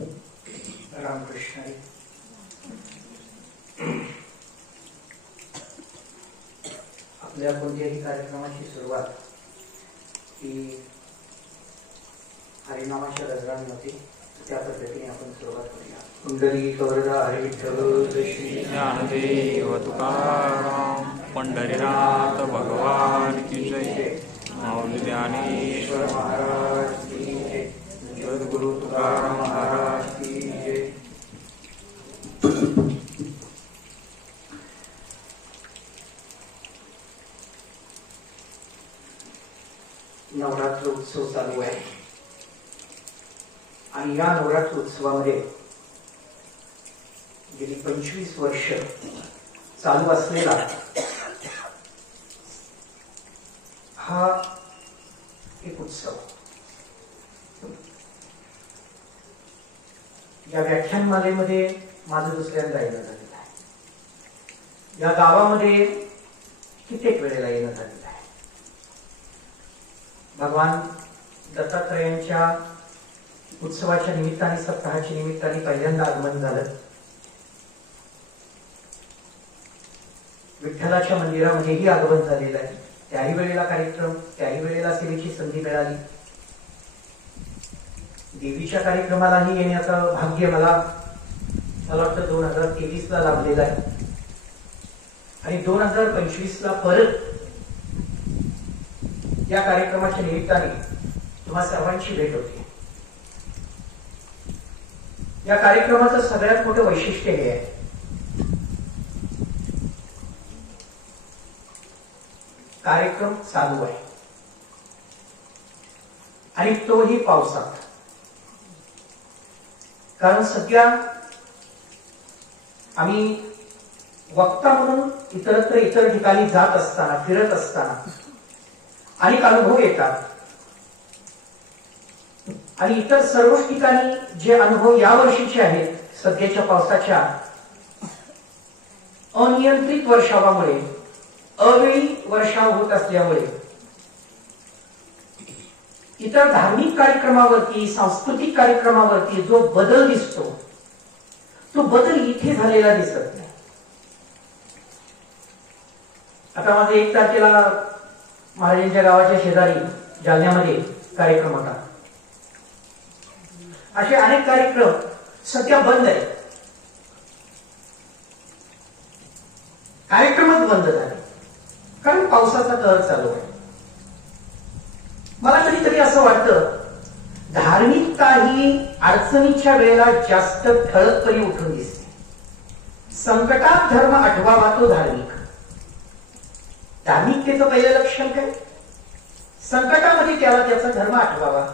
रामकृष्ण. आपल्या कोणत्याही कार्यक्रमाची सुरुवात ही हरिनामाच्या गजराने होते. त्या पद्धतीने आपण सुरुवात करूया. पुंडलिक वरदा हरी विठ्ठल श्री ज्ञानदेव तुकाराम पंढरीनाथ भगवान की जय. माऊली ज्ञानेश्वर महाराज की जय. जगद्गुरु तुकाराम महाराज की जय. नवरात्र उत्सव चालू आहे आणि या नवरात्र उत्सवामध्ये गेली 25 वर्ष चालू असलेला हा एक उत्सव. या व्याख्यानमालेमध्ये माझं दुसऱ्यांदा येणं झालेलं आहे. या गावामध्ये कित्येक वेळेला येणं झालेलं आहे. भगवान दत्तात्रयांच्या उत्सवाच्या निमित्ताने, सप्ताहाच्या निमित्ताने पहिल्यांदा आगमन झालं. विठ्ठलाच्या मंदिरामध्येही आगमन झालेलं आहे. त्याही वेळेला कार्यक्रम, त्याही वेळेला सेवेची संधी मिळाली. देवीच्या कार्यक्रमालाही येण्याचं भाग्य मला वाटतं 2023ला लाभलेलं आहे आणि 2025ला परत या कार्यक्रमाच्या निमित्ताने तुम्हा सर्वांची भेट होते. या कार्यक्रमाचं सगळ्यात मोठं वैशिष्ट्य हे आहे, कार्यक्रम चालू आहे आणि तोही पावसात. कारण सध्या आम्ही वक्ता म्हणून इतर ठिकाणी जात असताना, फिरत असताना अनेक अनुभव येतात आणि इतर सर्वच ठिकाणी जे अनुभव या वर्षीचे आहेत, सध्याच्या पावसाच्या अनियंत्रित वर्षावामुळे, अवेळी वर्षाव होत असल्यामुळे इतर धार्मिक कार्यक्रमावरती, सांस्कृतिक कार्यक्रमावरती जो बदल दिसतो, तो बदल इथे झालेला दिसत नाही. आता माझा 1 तारखेला महाराजांच्या गावाच्या शेजारी जालन्यामध्ये कार्यक्रम होता. असे अनेक कार्यक्रम सध्या बंद आहेत. कार्यक्रमच बंद झाले कारण पावसाचा कहर चालू आहे. मला कधीतरी असं वाटतं, धार्मिकता ही अडचणीच्या वेळेला जास्त ठळकपणे उठून दिसते. संकटात धर्म आठवावा तो धार्मिक. धार्मिकतेचं पहिलं लक्षण काय? संकटामध्ये त्याला त्याचा धर्म आठवावा,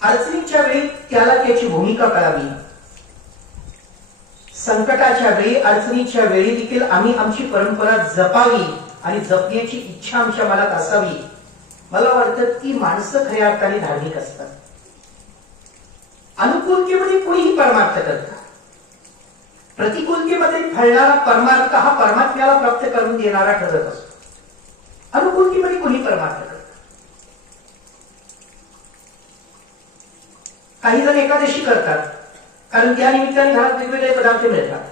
अडचणीच्या वेळी त्याला त्याची भूमिका कळावी. संकटाच्या वेळी, अडचणीच्या वेळी देखील आम्ही आमची परंपरा जपावी आणि जपण्याची इच्छा आमच्या मनात असावी. मला वाटतं ती माणसं खऱ्या अर्थाने धार्मिक असतात. अनुकूलतेमध्ये कोणीही परमार्थ करतात, प्रतिकूलतेमध्ये फळणारा परमार्थ हा परमात्म्याला प्राप्त करून देणारा ठरत असतो. अनुकूलतेमध्ये कोणी परमार्थ करतात. काही जण एकादशी करतात कारण त्या निमित्ताने घरात वेगवेगळे पदार्थ मिळतात.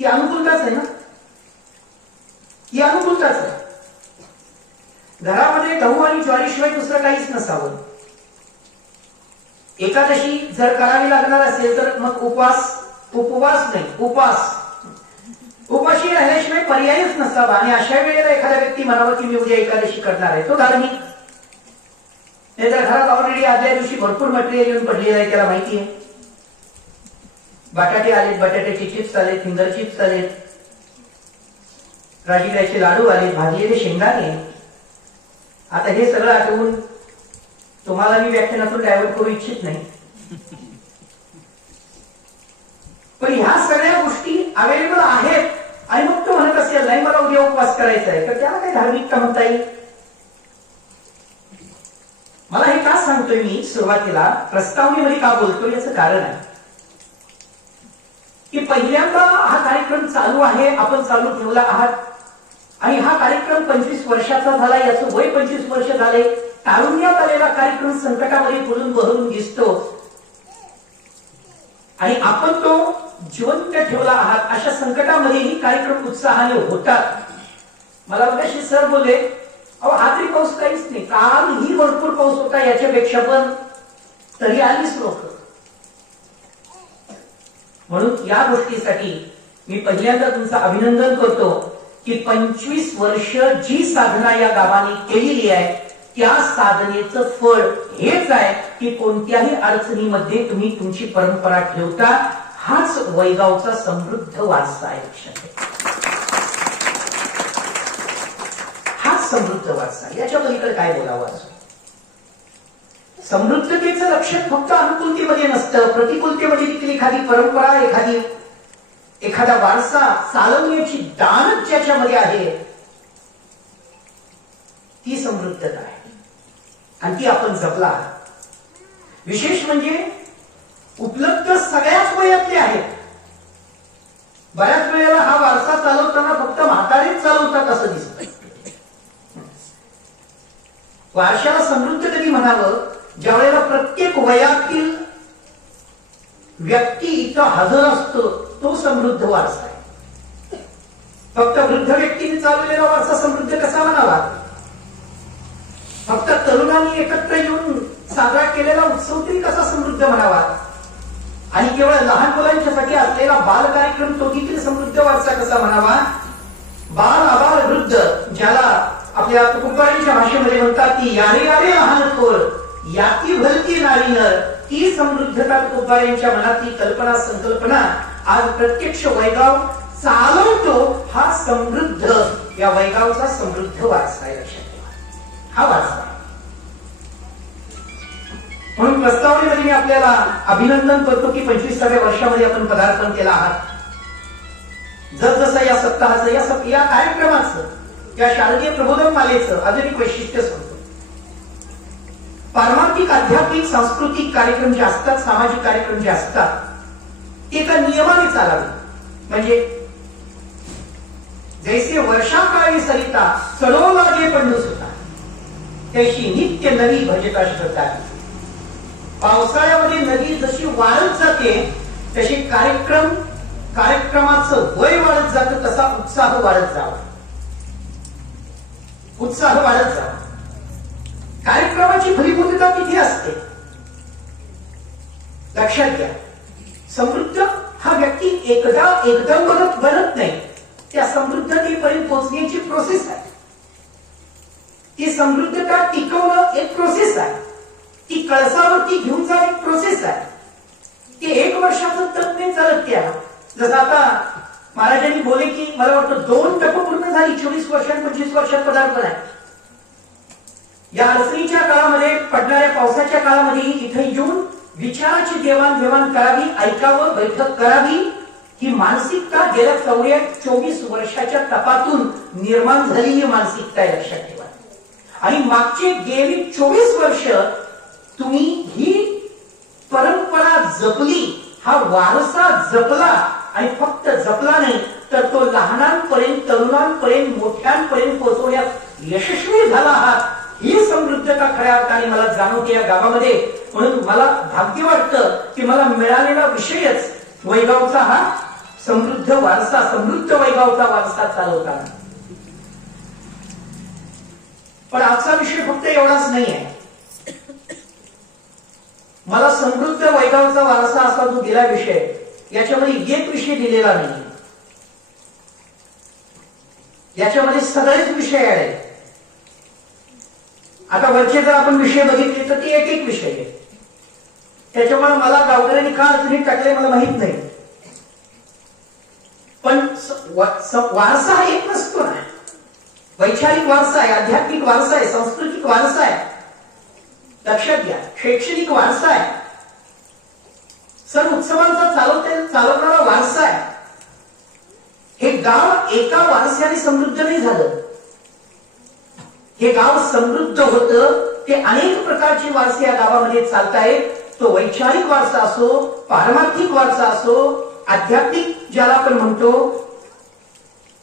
ही अनुकूलताच आहे ना, ही अनुकूलताच आहे. घरामध्ये गहू आणि ज्वारीशिवाय दुसरं काहीच नसावं. एकादशी जर करावी लागणार असेल तर मग उपवास नाही, उपाशी राहिल्याशिवाय पर्यायच नसावा. आणि अशा वेळेला एखाद्या व्यक्ती म्हणावं की मी उद्या एकादशी करणार आहे, तो धार्मिक. नाही तर घरात ऑलरेडी आदल्या दिवशी भरपूर मटेरियल येऊन पडलेलं आहे, त्याला माहिती आहे. बटाटे आलेत, बटाट्याचे चिप्स आलेत, फिंगर चिप्स आलेत, राजगिऱ्याचे लाडू आलेत, भाजलेले शेंगदाणे. आता हे सगळं आठवून तुम्हाला मी व्याख्यानातून डायव्हर्ट करू इच्छित नाही, पण ह्या सगळ्या गोष्टी अवेलेबल आहेत आणि मग तो म्हणत असेल नाही मला उद्या उपवास करायचा आहे, तर त्याला काही धार्मिकता म्हणता येईल? मला हे का सांगतोय मी सुरुवातीला, प्रस्तावनेमध्ये का बोलतोय याचं कारण आहे की पहिल्यांदा हा कार्यक्रम चालू आहे, आपण चालू ठेवला आहात आणि हा कार्यक्रम 25 वर्षाचा झाला. याचं वय 25 वर्ष झाले. तारुण्यात आलेला कार्यक्रम संकटामध्ये फुलून बहरून दिसतो आणि आपण तो जिवंत ठेवला आहात. अशा संकटामध्येही कार्यक्रम उत्साहाने होतात. मला मगाशी सर बोलले, अहो हा तरी पाऊस काहीच नाही, कालही भरपूर पाऊस होता याच्यापेक्षा, पण तरी आलीच लोक. म्हणून या गोष्टीसाठी मी पहिल्यांदा तुमचं अभिनंदन करतो की 25 वर्ष जी साधना या गावाने केलेली आहे त्या साधनेचं फळ हेच आहे की कोणत्याही अडचणीमध्ये तुम्ही तुमची परंपरा ठेवता. हाच वैगावचा समृद्ध वारसा आहे. लक्षात घ्या, हाच समृद्ध वारसा. याच्या पलीकडे काय बोलावं असं. समृद्धतेचं लक्षण फक्त अनुकूलतेमध्ये नसतं, प्रतिकूलतेमध्ये देखील एखादी परंपरा, एखादा वारसा चालवण्याची दानत ज्याच्यामध्ये आहे ती समृद्धता आहे आणि ती आपण जपला. विशेष म्हणजे उपलब्ध सगळ्याच वयातले आहेत. बऱ्याच वेळेला हा वारसा चालवताना फक्त म्हातारेच चालवतात असं दिसतं. वारशाला समृद्ध कधी म्हणावं, ज्या वेळेला प्रत्येक वयातील व्यक्ती इथं हजर असतो तो समृद्ध वारसा आहे. फक्त वृद्ध व्यक्तीने चालवलेला वारसा समृद्ध कसा म्हणावा? फक्त तरुणांनी एकत्र येऊन साजरा केलेला उत्सव तरी कसा समृद्ध म्हणावा? आणि केवळ लहान मुलांच्यासाठी असलेला बाल कार्यक्रम तो देखील समृद्ध वारसा कसा म्हणावा? बाल, आबाल, वृद्ध, ज्याला आपल्या कुटुंबाच्या भाषेमध्ये म्हणतात ती यारे यारे लहान थोर, याती भलती नारी नर, ती समृद्धता कुटुंबाच्या मनातली कल्पना, संकल्पना आज प्रत्यक्ष वैगाव चालवतो. हा समृद्ध, या वैगावचा समृद्ध वारसा आहे. लक्षात ठेवा, हा वारसा. म्हणून प्रस्तावनेमध्ये मी आपल्याला अभिनंदन करतो की 25व्या वर्षामध्ये आपण पदार्पण केला आहात. जसजसं या सप्ताहाचं, या कार्यक्रमाचं, या शारदीय प्रबोधन मालेचं अजून एक वैशिष्ट्य सांगतो. पारमार्थिक, आध्यात्मिक, सांस्कृतिक कार्यक्रम जे असतात, सामाजिक कार्यक्रम जे असतात ते एका नियमाने चालावे. म्हणजे जैसे वर्षाकाळी सरिता चढो लागे पंडूस होता, त्याशी नित्य नवी भजता श्रद्धा. पावसाळ्यामध्ये नदी जशी वाढत जाते तशी कार्यक्रमाचं वय वाढत जातं, तसा उत्साह वाढत जावा. उत्साह वाढत जावा. कार्यक्रमाची फलीभूतता तिथे असते. लक्षात घ्या, समृद्ध हा व्यक्ती एकदम बनत नाही. त्या समृद्धतेपर्यंत पोहोचण्याची प्रोसेस आहे. ती समृद्धता टिकवणं एक प्रोसेस आहे. ती कळसावरती घेऊन जाणं एक प्रोसेस आहे. ते 1 वर्षाचं तत्व नाही चालत. त्या जसं आता महाराजांनी बोले की मला वाटतं 2 टप्पे पूर्ण झाली, 24 वर्षात 25 वर्षात पदार्पण आहे. या अडचणीच्या काळामध्ये, पडणाऱ्या पावसाच्या काळामध्ये इथे येऊन विचाराची देवाणघेवाण करावी, ऐकावं, बैठक करावी, ही मानसिकता गेल्या 24 वर्षाच्या तपातून निर्माण झालेली मानसिकता आहे. लक्षात ठेवा. आणि मागचे गेली 24 वर्ष तुम्ही ही परंपरा जपली, हा वारसा जपला. आणि फक्त जपला नाही तर तो लहानांपर्यंत, तरुणांपर्यंत, मोठ्यांपर्यंत पोहोचवण्यात यशस्वी झाला आहात. ही समृद्धता खऱ्या अर्थाने मला जाणवते या गावामध्ये. म्हणून मला भाग्य वाटतं की मला मिळालेला विषयच वैगावचा हा समृद्ध वारसा, समृद्ध वैगावचा वारसा चालवताना. पण आजचा विषय फक्त एवढाच नाही आहे. मला समृद्ध वैगावचा वारसा असा जो दिला विषय, याच्यामध्ये एक विषय दिलेला नाही. याच्यामध्ये सगळेच विषय आहेत. आता वरचे जर आपण विषय बघितले तर ते एक विषय आहे. त्याच्यामुळे मला गावकऱ्यांनी का अडचणीत टाकले मला माहित नाही. पण वारसा हा एक नसतो ना. वैचारिक वारसा आहे, आध्यात्मिक वारसा आहे, सांस्कृतिक वारसा आहे. लक्षात घ्या, शैक्षणिक वारसा आहे, सण उत्सवांचा चालवणारा वारसा आहे. हे गाव एका वारशाने समृद्ध नाही झालं. हे गाव समृद्ध होतं. ते अनेक प्रकारचे वारसे या गावामध्ये चालतायत. तो वैचारिक वारसा असो, पारमार्थिक वारसा असो, आध्यात्मिक ज्याला आपण म्हणतो,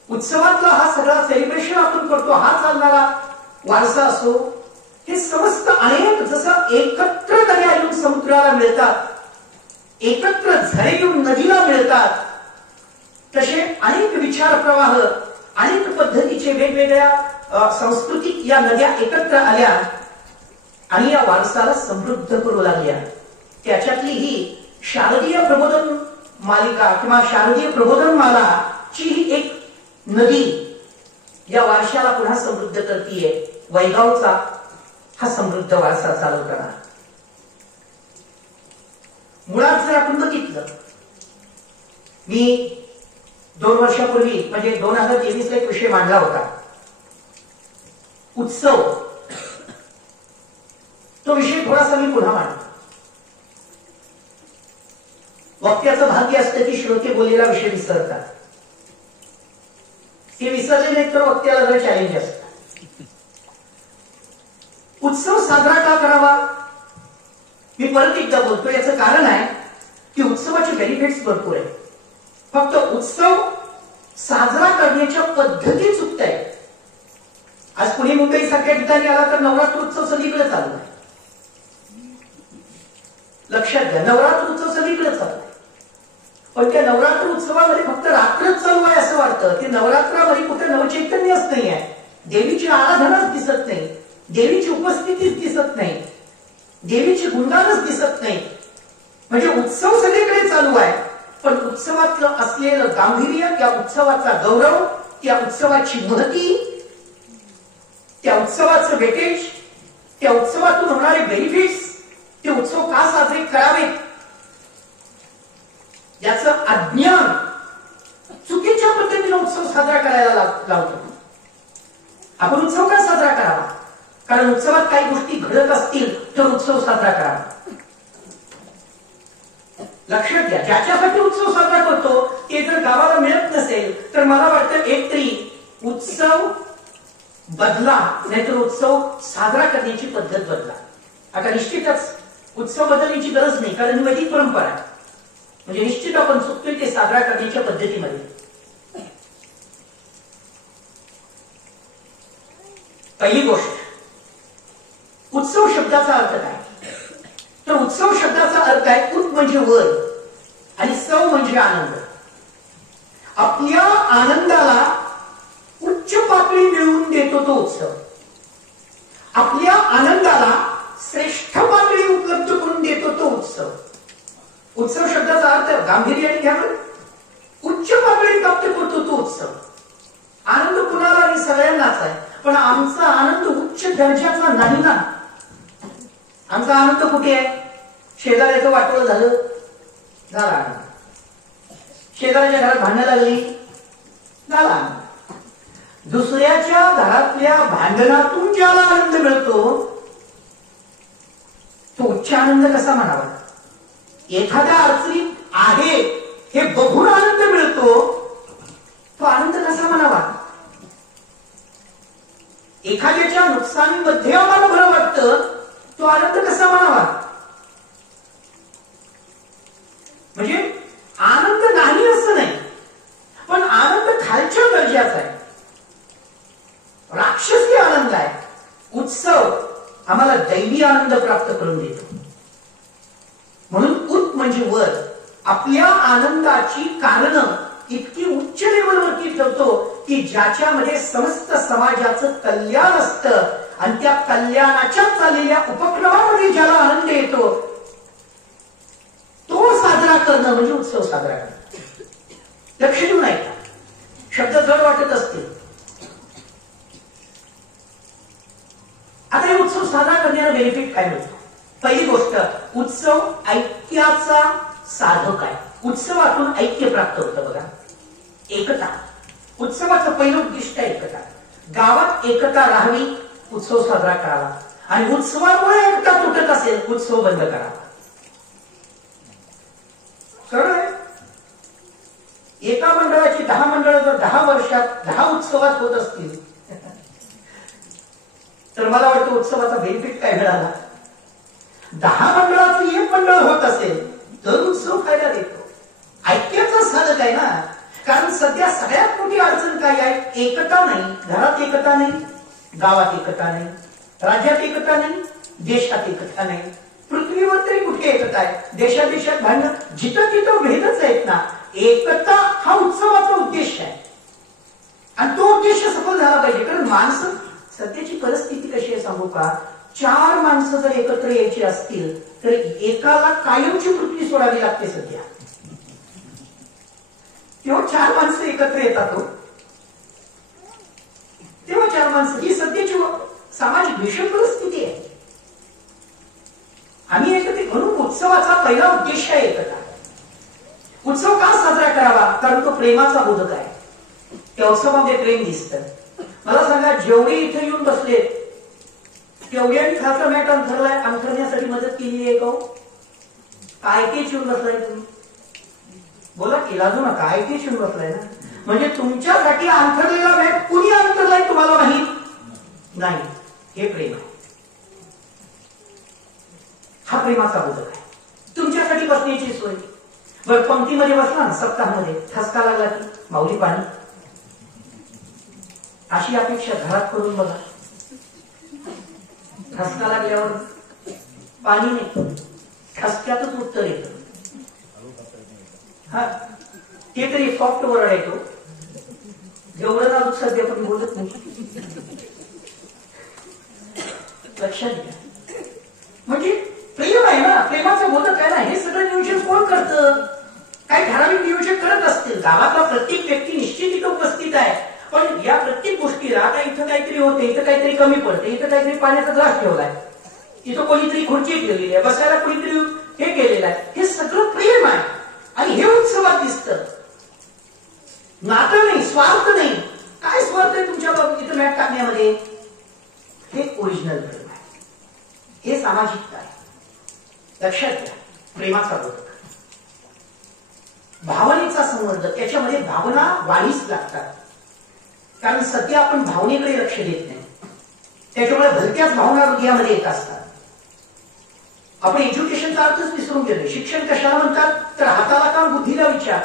उत्सवातला हा सगळा सेलिब्रेशन आपण करतो, हा चालणारा वारसा असो, हे समस्त अनेक जसं एकत्र दर्या येऊन समुद्राला मिळतात एकत्र झरे येऊन नदीला मिळतात, तसे अनेक विचार प्रवाह, अनेक पद्धतीचे वेगवेगळ्या संस्कृती या नद्या एकत्र आल्या आणि या वारसाला समृद्ध करू लागल्या. त्याच्यातली ही शारदीय प्रबोधन मालिका किंवा शारदीय प्रबोधन माला ची ही एक नदी या वारशाला पुन्हा समृद्ध करतीये. वैगावचा हा समृद्ध वारसा चालवताना मुळात जर आपण बघितलं, मी 2 वर्षापूर्वी म्हणजे 2023 ला एक विषय मांडला होता, उत्सव. तो विषय थोडासा मी पुन्हा मांडला. वक्त्याचं भाग्य असतं की श्रोते बोललेला विषय विसरतात. ते विसरले नाही तर वक्त्याला जरा चॅलेंज असतं. उत्सव साजरा का करावा, मी परत एकदा बोलतो. याचं कारण आहे की उत्सवाचे बेनिफिट्स भरपूर आहेत. फक्त उत्सव साजरा करण्याच्या पद्धती चुकत आहेत. आज पुणे मुंबई सारख्या ठिकाणी आला तर नवरात्र उत्सव सगळीकडे चालू आहे. लक्षात घ्या, नवरात्र उत्सव सगळीकडे चालू आहे. पण त्या नवरात्र उत्सवामध्ये फक्त रात्रच चालू आहे असं वाटतं. ते नवरात्रामध्ये कुठे नवचैतन्यच नाही आहे. देवीची आराधनाच दिसत नाही, देवीची उपस्थितीच दिसत नाही, देवीची गुणगानच दिसत नाही. म्हणजे उत्सव सगळीकडे चालू आहे, पण उत्सवातलं असलेलं गांभीर्य, त्या उत्सवाचा गौरव, त्या उत्सवाची महती, त्या उत्सवाचं वेटेज, त्या उत्सवातून होणारे बेनिफिट्स, ते उत्सव का साजरे करावेत याचं अज्ञान चुकीच्या पद्धतीने उत्सव साजरा करायला लावतो. आपण उत्सव का साजरा करावा? कारण उत्सवात काही गोष्टी घडत असतील तर उत्सव साजरा करावा. लक्षात घ्या, ज्याच्यासाठी उत्सव साजरा करतो ते जर गावाला मिळत नसेल तर मला वाटतं एकतरी उत्सव बदला, नाहीतर उत्सव साजरा करण्याची पद्धत बदला. आता निश्चितच उत्सव बदलण्याची गरज नाही, कारण ही वैदिक परंपरा आहे. म्हणजे निश्चित आपण चुकतोय ते साजरा करण्याच्या पद्धतीमध्ये. पहिली गोष्ट, उत्सव शब्दाचा अर्थ काय? तर उत्सव शब्दाचा अर्थ आहे उत म्हणजे वर आणि सव म्हणजे आनंद. आपल्या आनंदाला उच्च पातळी मिळवून देतो तो उत्सव. आपल्या आनंदाला श्रेष्ठ पातळी उपलब्ध करून देतो तो उत्सव. उत्सव शब्दाचा अर्थ गांभीर्याने घ्यावं, उच्च पातळी प्राप्त करतो तो उत्सव. आनंद कुणाला आणि सगळ्यांनाच आहे, पण आमचा आनंद उच्च दर्जाचा नाही ना. आमचा आनंद कुठे आहे? शेजाऱ्याचं वाटोळं झालं, झाला आनंद. शेजाऱ्याच्या घरात भांडणं लागली, झाला आनंद. दुसऱ्याच्या घरातल्या भांडणातून ज्याला आनंद मिळतो तो उच्च आनंद कसा म्हणावा? एखाद्या अडचणीत आहे हे बघून आनंद मिळतो, तो आनंद कसा म्हणावा? एखाद्याच्या नुकसानीमध्ये आम्हाला बरं वाटतं, तो आनंद कसा म्हणावा? म्हणजे आनंद नाही असं नाही, पण आनंद खालच्या दर्जाचा आहे, राक्षसी आनंद आहे. उत्सव आम्हाला दैवी आनंद प्राप्त करून देतो. म्हणून उत म्हणजे वर. आपल्या आनंदाची कारणं इतकी उच्च लेवलवरती ठेवतो की ज्याच्यामध्ये समस्त समाजाचं कल्याण असतं आणि त्या कल्याणाच्या चाललेल्या उपक्रमामध्ये ज्याला आनंद येतो तो साजरा करणं म्हणजे उत्सव साजरा करणं. लक्ष देऊन ऐका, शब्द जड वाटत असतील. आता हे उत्सव साजरा करण्याला बेनिफिट काय मिळतो? पहिली गोष्ट, उत्सव ऐक्याचा साधक आहे. उत्सवातून ऐक्य प्राप्त होतं. बघा, एकता. उत्सवाचं पहिलं उद्दिष्ट आहे एकता. गावात एकता राहावी, उत्सव साजरा करावा. आणि उत्सवामुळे एकता तुटत असेल, उत्सव बंद करावा. सरळ आहे. एका मंडळाची 10 मंडळ जर 10 वर्षात 10 उत्सवात होत असतील तर मला वाटतं उत्सवाचा बेनिफिट काय मिळाला? 10 मंडळाचं एक मंडळ होत असेल तर उत्सव फायदा देतो. ऐक्याचा साधक आहे ना. कारण सध्या सगळ्यात मोठी अडचण काय आहे? एकता नाही. घरात एकता नाही, गावात एकता नाही, राज्यात एकता नाही, देशात एकता नाही, पृथ्वीवर तरी कुठे एकता करताय, देशादेशात भांडण, जिथं तिथं भेदच आहेत ना. एकता हा उत्सवाचा उद्देश आहे आणि तो उद्देश सफल झाला पाहिजे. कारण माणसं, सध्याची परिस्थिती कशी आहे सांगू का, 4 माणसं जर एकत्र यायची असतील तर एकाला कायमची मृत्यू सोडावी लागते सध्या. तेव्हा 4 माणसं एकत्र येतात हो, तेव्हा 4 माणसं. ही सध्याची सामाजिक भीषण परिस्थिती आहे. आम्ही एकत्र, म्हणून उत्सवाचा पहिला उद्देश आहे एकता. उत्सव का साजरा करावा? कारण तो प्रेमाचा बोधक आहे. त्या उत्सवामध्ये प्रेम दिसतं. मला सांगा, जेवढे इथे येऊन बसले तेवढ्यांनी खालचा मॅट अंथरलाय, अंथरण्यासाठी मदत केली आहे का? काय तेच येऊन बसलाय तुम्ही? बोला की, लाजू नका, काय तेच येऊन बसलाय ना. म्हणजे तुमच्यासाठी अंथरलेला मॅट कुणी अंथरलाय तुम्हाला माहित नाही. हे प्रेम आहे, हा प्रेमाचा बोधक आहे. तुमच्यासाठी बसण्याची सोय. बरं, पंक्तीमध्ये बसला ना सप्ताहामध्ये, ठसका लागला की माऊली पाणी, अशी अपेक्षा घरात करून बघा. ठसका लागल्यावर पाणी नाही, ठसक्यातच उत्तर येतं. हा, ते तरी सॉफ्ट वर्ड आहे तो. एवढं नाजूक सध्या पण बोलत नाही. लक्षात घ्या, म्हणजे प्रेम आहे ना, प्रेमाचा बोधक आहे ना. हे सगळं नियोजन कोण करतं? काही ठराविक नियोजन करत असतील. गावातला प्रत्येक व्यक्ती निश्चित इथं उपस्थित आहे, पण या प्रत्येक गोष्टीला आता इथं काहीतरी होते, इथं काहीतरी कमी पडते, इथं काहीतरी पाण्याचा ग्लास ठेवलाय, इथं कोणीतरी खुर्ची ठेवलेली आहे, बसायला कोणीतरी हे केलेलं आहे. हे सगळं प्रेम आहे आणि हे उत्सवात दिसतं. नातं नाही, स्वार्थ नाही. काय स्वार्थ आहे तुमच्या बाबतीत इथं मॅट टाकण्यामध्ये? हे ओरिजिनल प्रेम आहे, हे सामाजिकता आहे. लक्षात घ्या, प्रेमाचा बोधक, भावनेचा संवर्ध. त्याच्यामध्ये भावना वाढीच लागतात. कारण सध्या आपण भावनेकडे लक्ष देत नाही, त्याच्यामुळे भलत्याच भावना हृदयामध्ये येत असतात. आपण एज्युकेशनचा अर्थच विसरून गेलो. शिक्षण कशाला म्हणतात? तर हाताला काम, बुद्धीला विचार.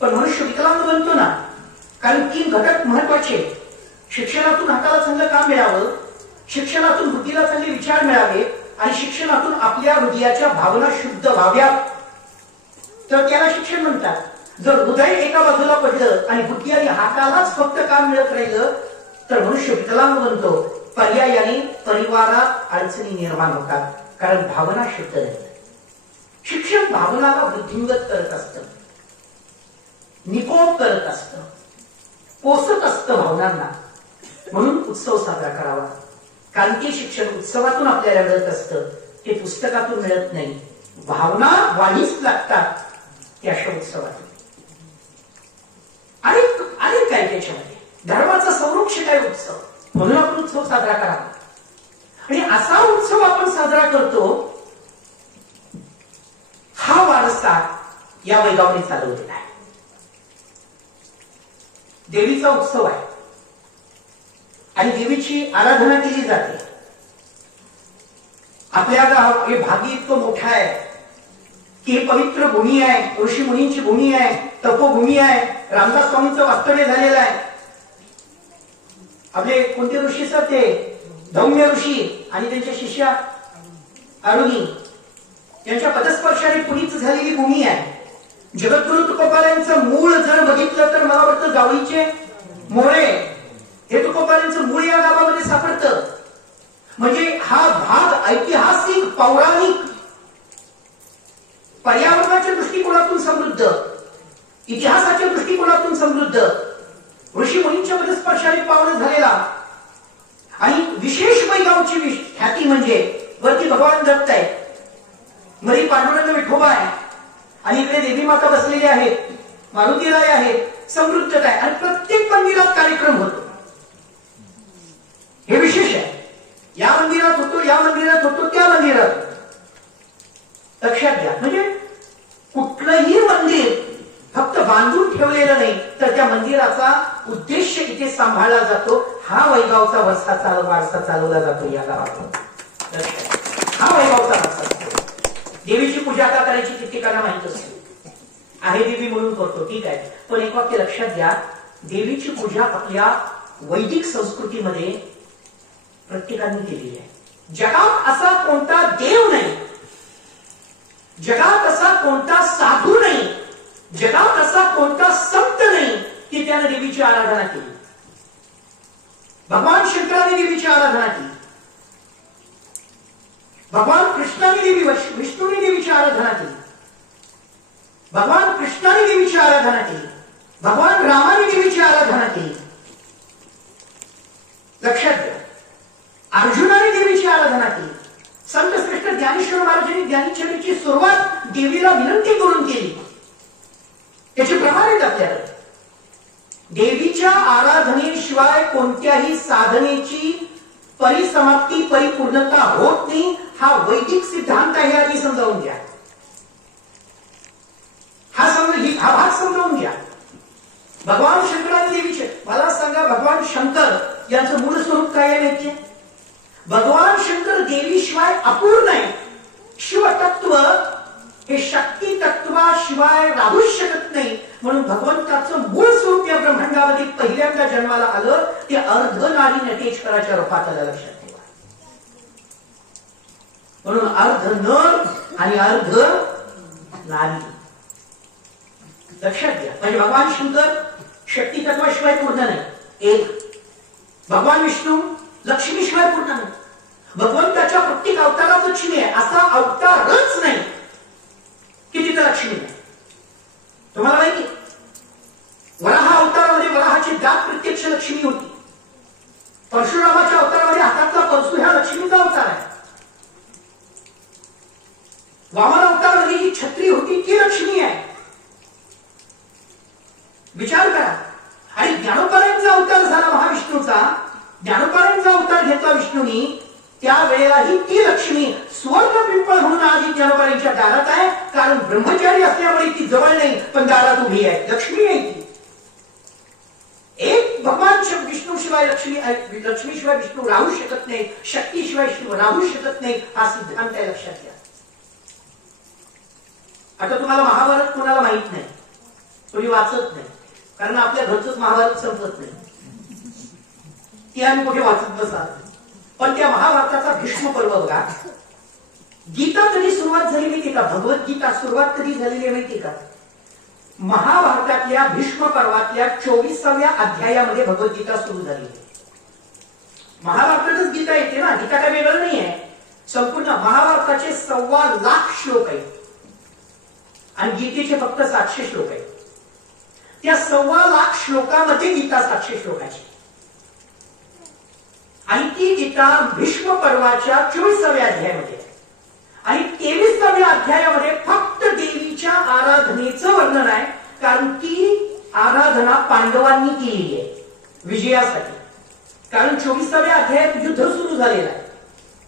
पण मनुष्य विकलांग बनतो ना, कारण 3 घटक महत्वाचे. शिक्षणातून हाताला चांगलं काम मिळावं, शिक्षणातून बुद्धीला चांगले विचार मिळावे आणि शिक्षणातून आपल्या हृदयाच्या भावना शुद्ध व्हाव्यात, तर त्याला शिक्षण म्हणतात. जर हृदय एका बाजूला पडलं आणि बुद्धी आणि हातालाच फक्त काम मिळत राहिलं तर मनुष्य विकलांग बनतो. पर्यायाने परिवारात अडचणी निर्माण होतात, कारण भावना शुद्ध नाही. शिक्षण भावनाला वृद्धिंगत करत असतं, निकोप करत असतं, पोसत असतं भावनांना. म्हणून उत्सव साजरा करावा. कारण ते शिक्षण उत्सवातून आपल्याला मिळत असतं, ते पुस्तकातून मिळत नाही. भावना वाढीच लागतात त्या उत्सवातून. अनेक काय त्याच्यामध्ये धर्माचा संरक्षक आहे उत्सव, म्हणून आपण उत्सव साजरा करावा. आणि असा उत्सव आपण साजरा करतो, हा वारसा या वैगावने चालवलेला आहे. देवीचा उत्सव आहे आणि देवीची आराधना केली जाते. आपल्या गाव हे भागी इतकं मोठं आहे की पवित्र भूमी आहे, ऋषी मुनींची भूमी आहे, तपोभूमी आहे, रामदास स्वामींचं वास्तव्य झालेलं आहे. आपले कोणते ऋषी सर? ते धौम्य ऋषी आणि त्यांच्या शिष्या अरुणी यांच्या पदस्पर्शाने पुनीत झालेली भूमी आहे. जगद्गुरु तुकोबारायांचं मूळ जर बघितलं तर मला वाटतं जावळीचे मोरे हे तुकोबारायांचं मूळ या गावामध्ये सापडतं. म्हणजे हा भाग ऐतिहासिक, पौराणिक, पर्यावरणाच्या दृष्टिकोनातून समृद्ध, इतिहासाच्या दृष्टिकोनातून समृद्ध, ऋषी मुनींच्या पदस्पर्शाने पावन झालेला आणि विशेष वैगावची ख्याती म्हणजे वरती भगवान दत्त आहे, मरी पांडुरंग विठोबा आहे आणि इकडे देवी माता बसलेली आहेत, मारुतीराय आहेत, समृद्धता आहे आणि प्रत्येक मंदिरात कार्यक्रम होतो. हे विशेष आहे. या मंदिरात होतो, या मंदिरात होतो, त्या मंदिरात. लक्षात घ्या, म्हणजे कुठलंही मंदिर फक्त बांधून ठेवलेलं नाही, तर त्या मंदिराचा उद्देश इथे सांभाळला जातो. हा वैगावचा वारसा चालवला जातो या गावात. हा वैगावचा वारसा. देवीची पूजा का करायची कित्येकांना माहित असते. आहे देवी म्हणून करतो, ठीक आहे. पण एक वाक्य लक्षात घ्या, देवीची पूजा आपल्या वैदिक संस्कृतीमध्ये प्रत्येकाने केलेली आहे. जगात असा कोणता देव नाही जगात असा कोणता साधू नाही, जगात असा कोणता संत नाही की त्याने देवीची आराधना केली. भगवान शंकराने देवीची आराधना केली, भगवान कृष्णाने देवी विष्णूने देवीची आराधना केली, भगवान कृष्णाने देवीची आराधना केली, भगवान रामाने देवीची आराधना केली. लक्षात घ्या, अर्जुनाने देवीची आराधना केली. संत श्रेष्ठ ज्ञानेश्वर महाराजांनी ज्ञानेश्वरीची सुरुवात देवीला विनंती करून केली. त्याचे प्रमाण आहेत आपल्याला. देवीच्या आराधनेशिवाय कोणत्याही साधनेची परिसमाप्ती परिपूर्णता होत नाही, हा वैदिक सिद्धांत आहे. आधी समजावून घ्या, हा भाग समजावून घ्या. भगवान शंकराने देवीचे, मला सांगा भगवान शंकर यांचं मूळ स्वरूप काय आहे माहितीये? भगवान शंकर देवीशिवाय अपूर्ण आहे. शिवतत्व हे शक्ती तत्वाशिवाय राहूच शकत नाही. म्हणून भगवंताचं मूळ स्वरूप या ब्रह्मांडामध्ये पहिल्यांदा जन्माला आलं ते अर्धनारी नटेश्वराच्या रूपात आलं. लक्षात ठेवा. म्हणून अर्ध नर आणि अर्ध नारी. लक्षात घ्या. म्हणजे भगवान शंकर शक्ती तत्वाशिवाय पूर्ण नाही, एक. भगवान विष्णू लक्ष्मीशिवाय पूर्ण नाही. भगवंताच्या प्रत्येक अवतारात लक्ष्मी आहे, असा अवतारच नाही की तिथे लक्ष्मी नाही. तुम्हाला माहिती, वराह अवतारामध्ये वराहाची दात प्रत्यक्ष लक्ष्मी होती. परशुरामाच्या अवतारामध्ये हातातला परशु ह्या लक्ष्मीचा अवतार आहे. वामन अवतारामध्ये जी छत्री होती ती लक्ष्मी आहे. विचार करा. आणि ज्ञानोपारायणचा अवतार झाला महाविष्णूचा, ज्ञानोपारायणचा अवतार घेतला विष्णूनी, त्यावेळेलाही ती लक्ष्मी स्वर्ण पिंपळ म्हणून आधी ज्ञानोपारायणच्या दारात आहे. कारण ब्रह्मचारी असल्यामुळे ती जवळ नाही पण दारात उभी आहे. लक्ष्मी आहे ती. एक भगवान विष्णूशिवाय लक्ष्मीशिवाय विष्णू राहू शकत नाही, शक्तीशिवाय शिव राहू शकत नाही, हा सिद्धांत आहे. लक्षात घ्या. आता तुम्हाला महाभारत कोणाला माहित नाही, कोणी वाचत नाही, कारण आपल्या घरचंच महाभारत संपत नाही. ती आम्ही कुठे वाचत बसा. पण त्या महाभारताचा भीष्म पर्व बघा. गीता कधी सुरुवात झाली माहिती का? भगवद्गीता सुरुवात कधी झालेली माहिती का? महाभारतातल्या भीष्म पर्वातल्या 24व्या अध्यायामध्ये भगवद्गीता सुरू झाली. महाभारतातच गीता येते ना, गीता काय वेगळं नाही आहे. संपूर्ण महाभारताचे 1.25 लाख श्लोक आहेत आणि गीतेचे फक्त 700 श्लोक आहेत. त्या 1.25 लाख श्लोकामध्ये गीता 700 श्लोकाची. आणि ती गीता भीष्म पर्वाच्या 24व्या अध्यायामध्ये आणि 23व्या अध्यायामध्ये फक्त देवीच्या आराधनेचं वर्णन आहे. कारण ती आराधना पांडवांनी केलेली आहे विजयासाठी. कारण 24व्या अध्यायात युद्ध सुरू झालेलं आहे,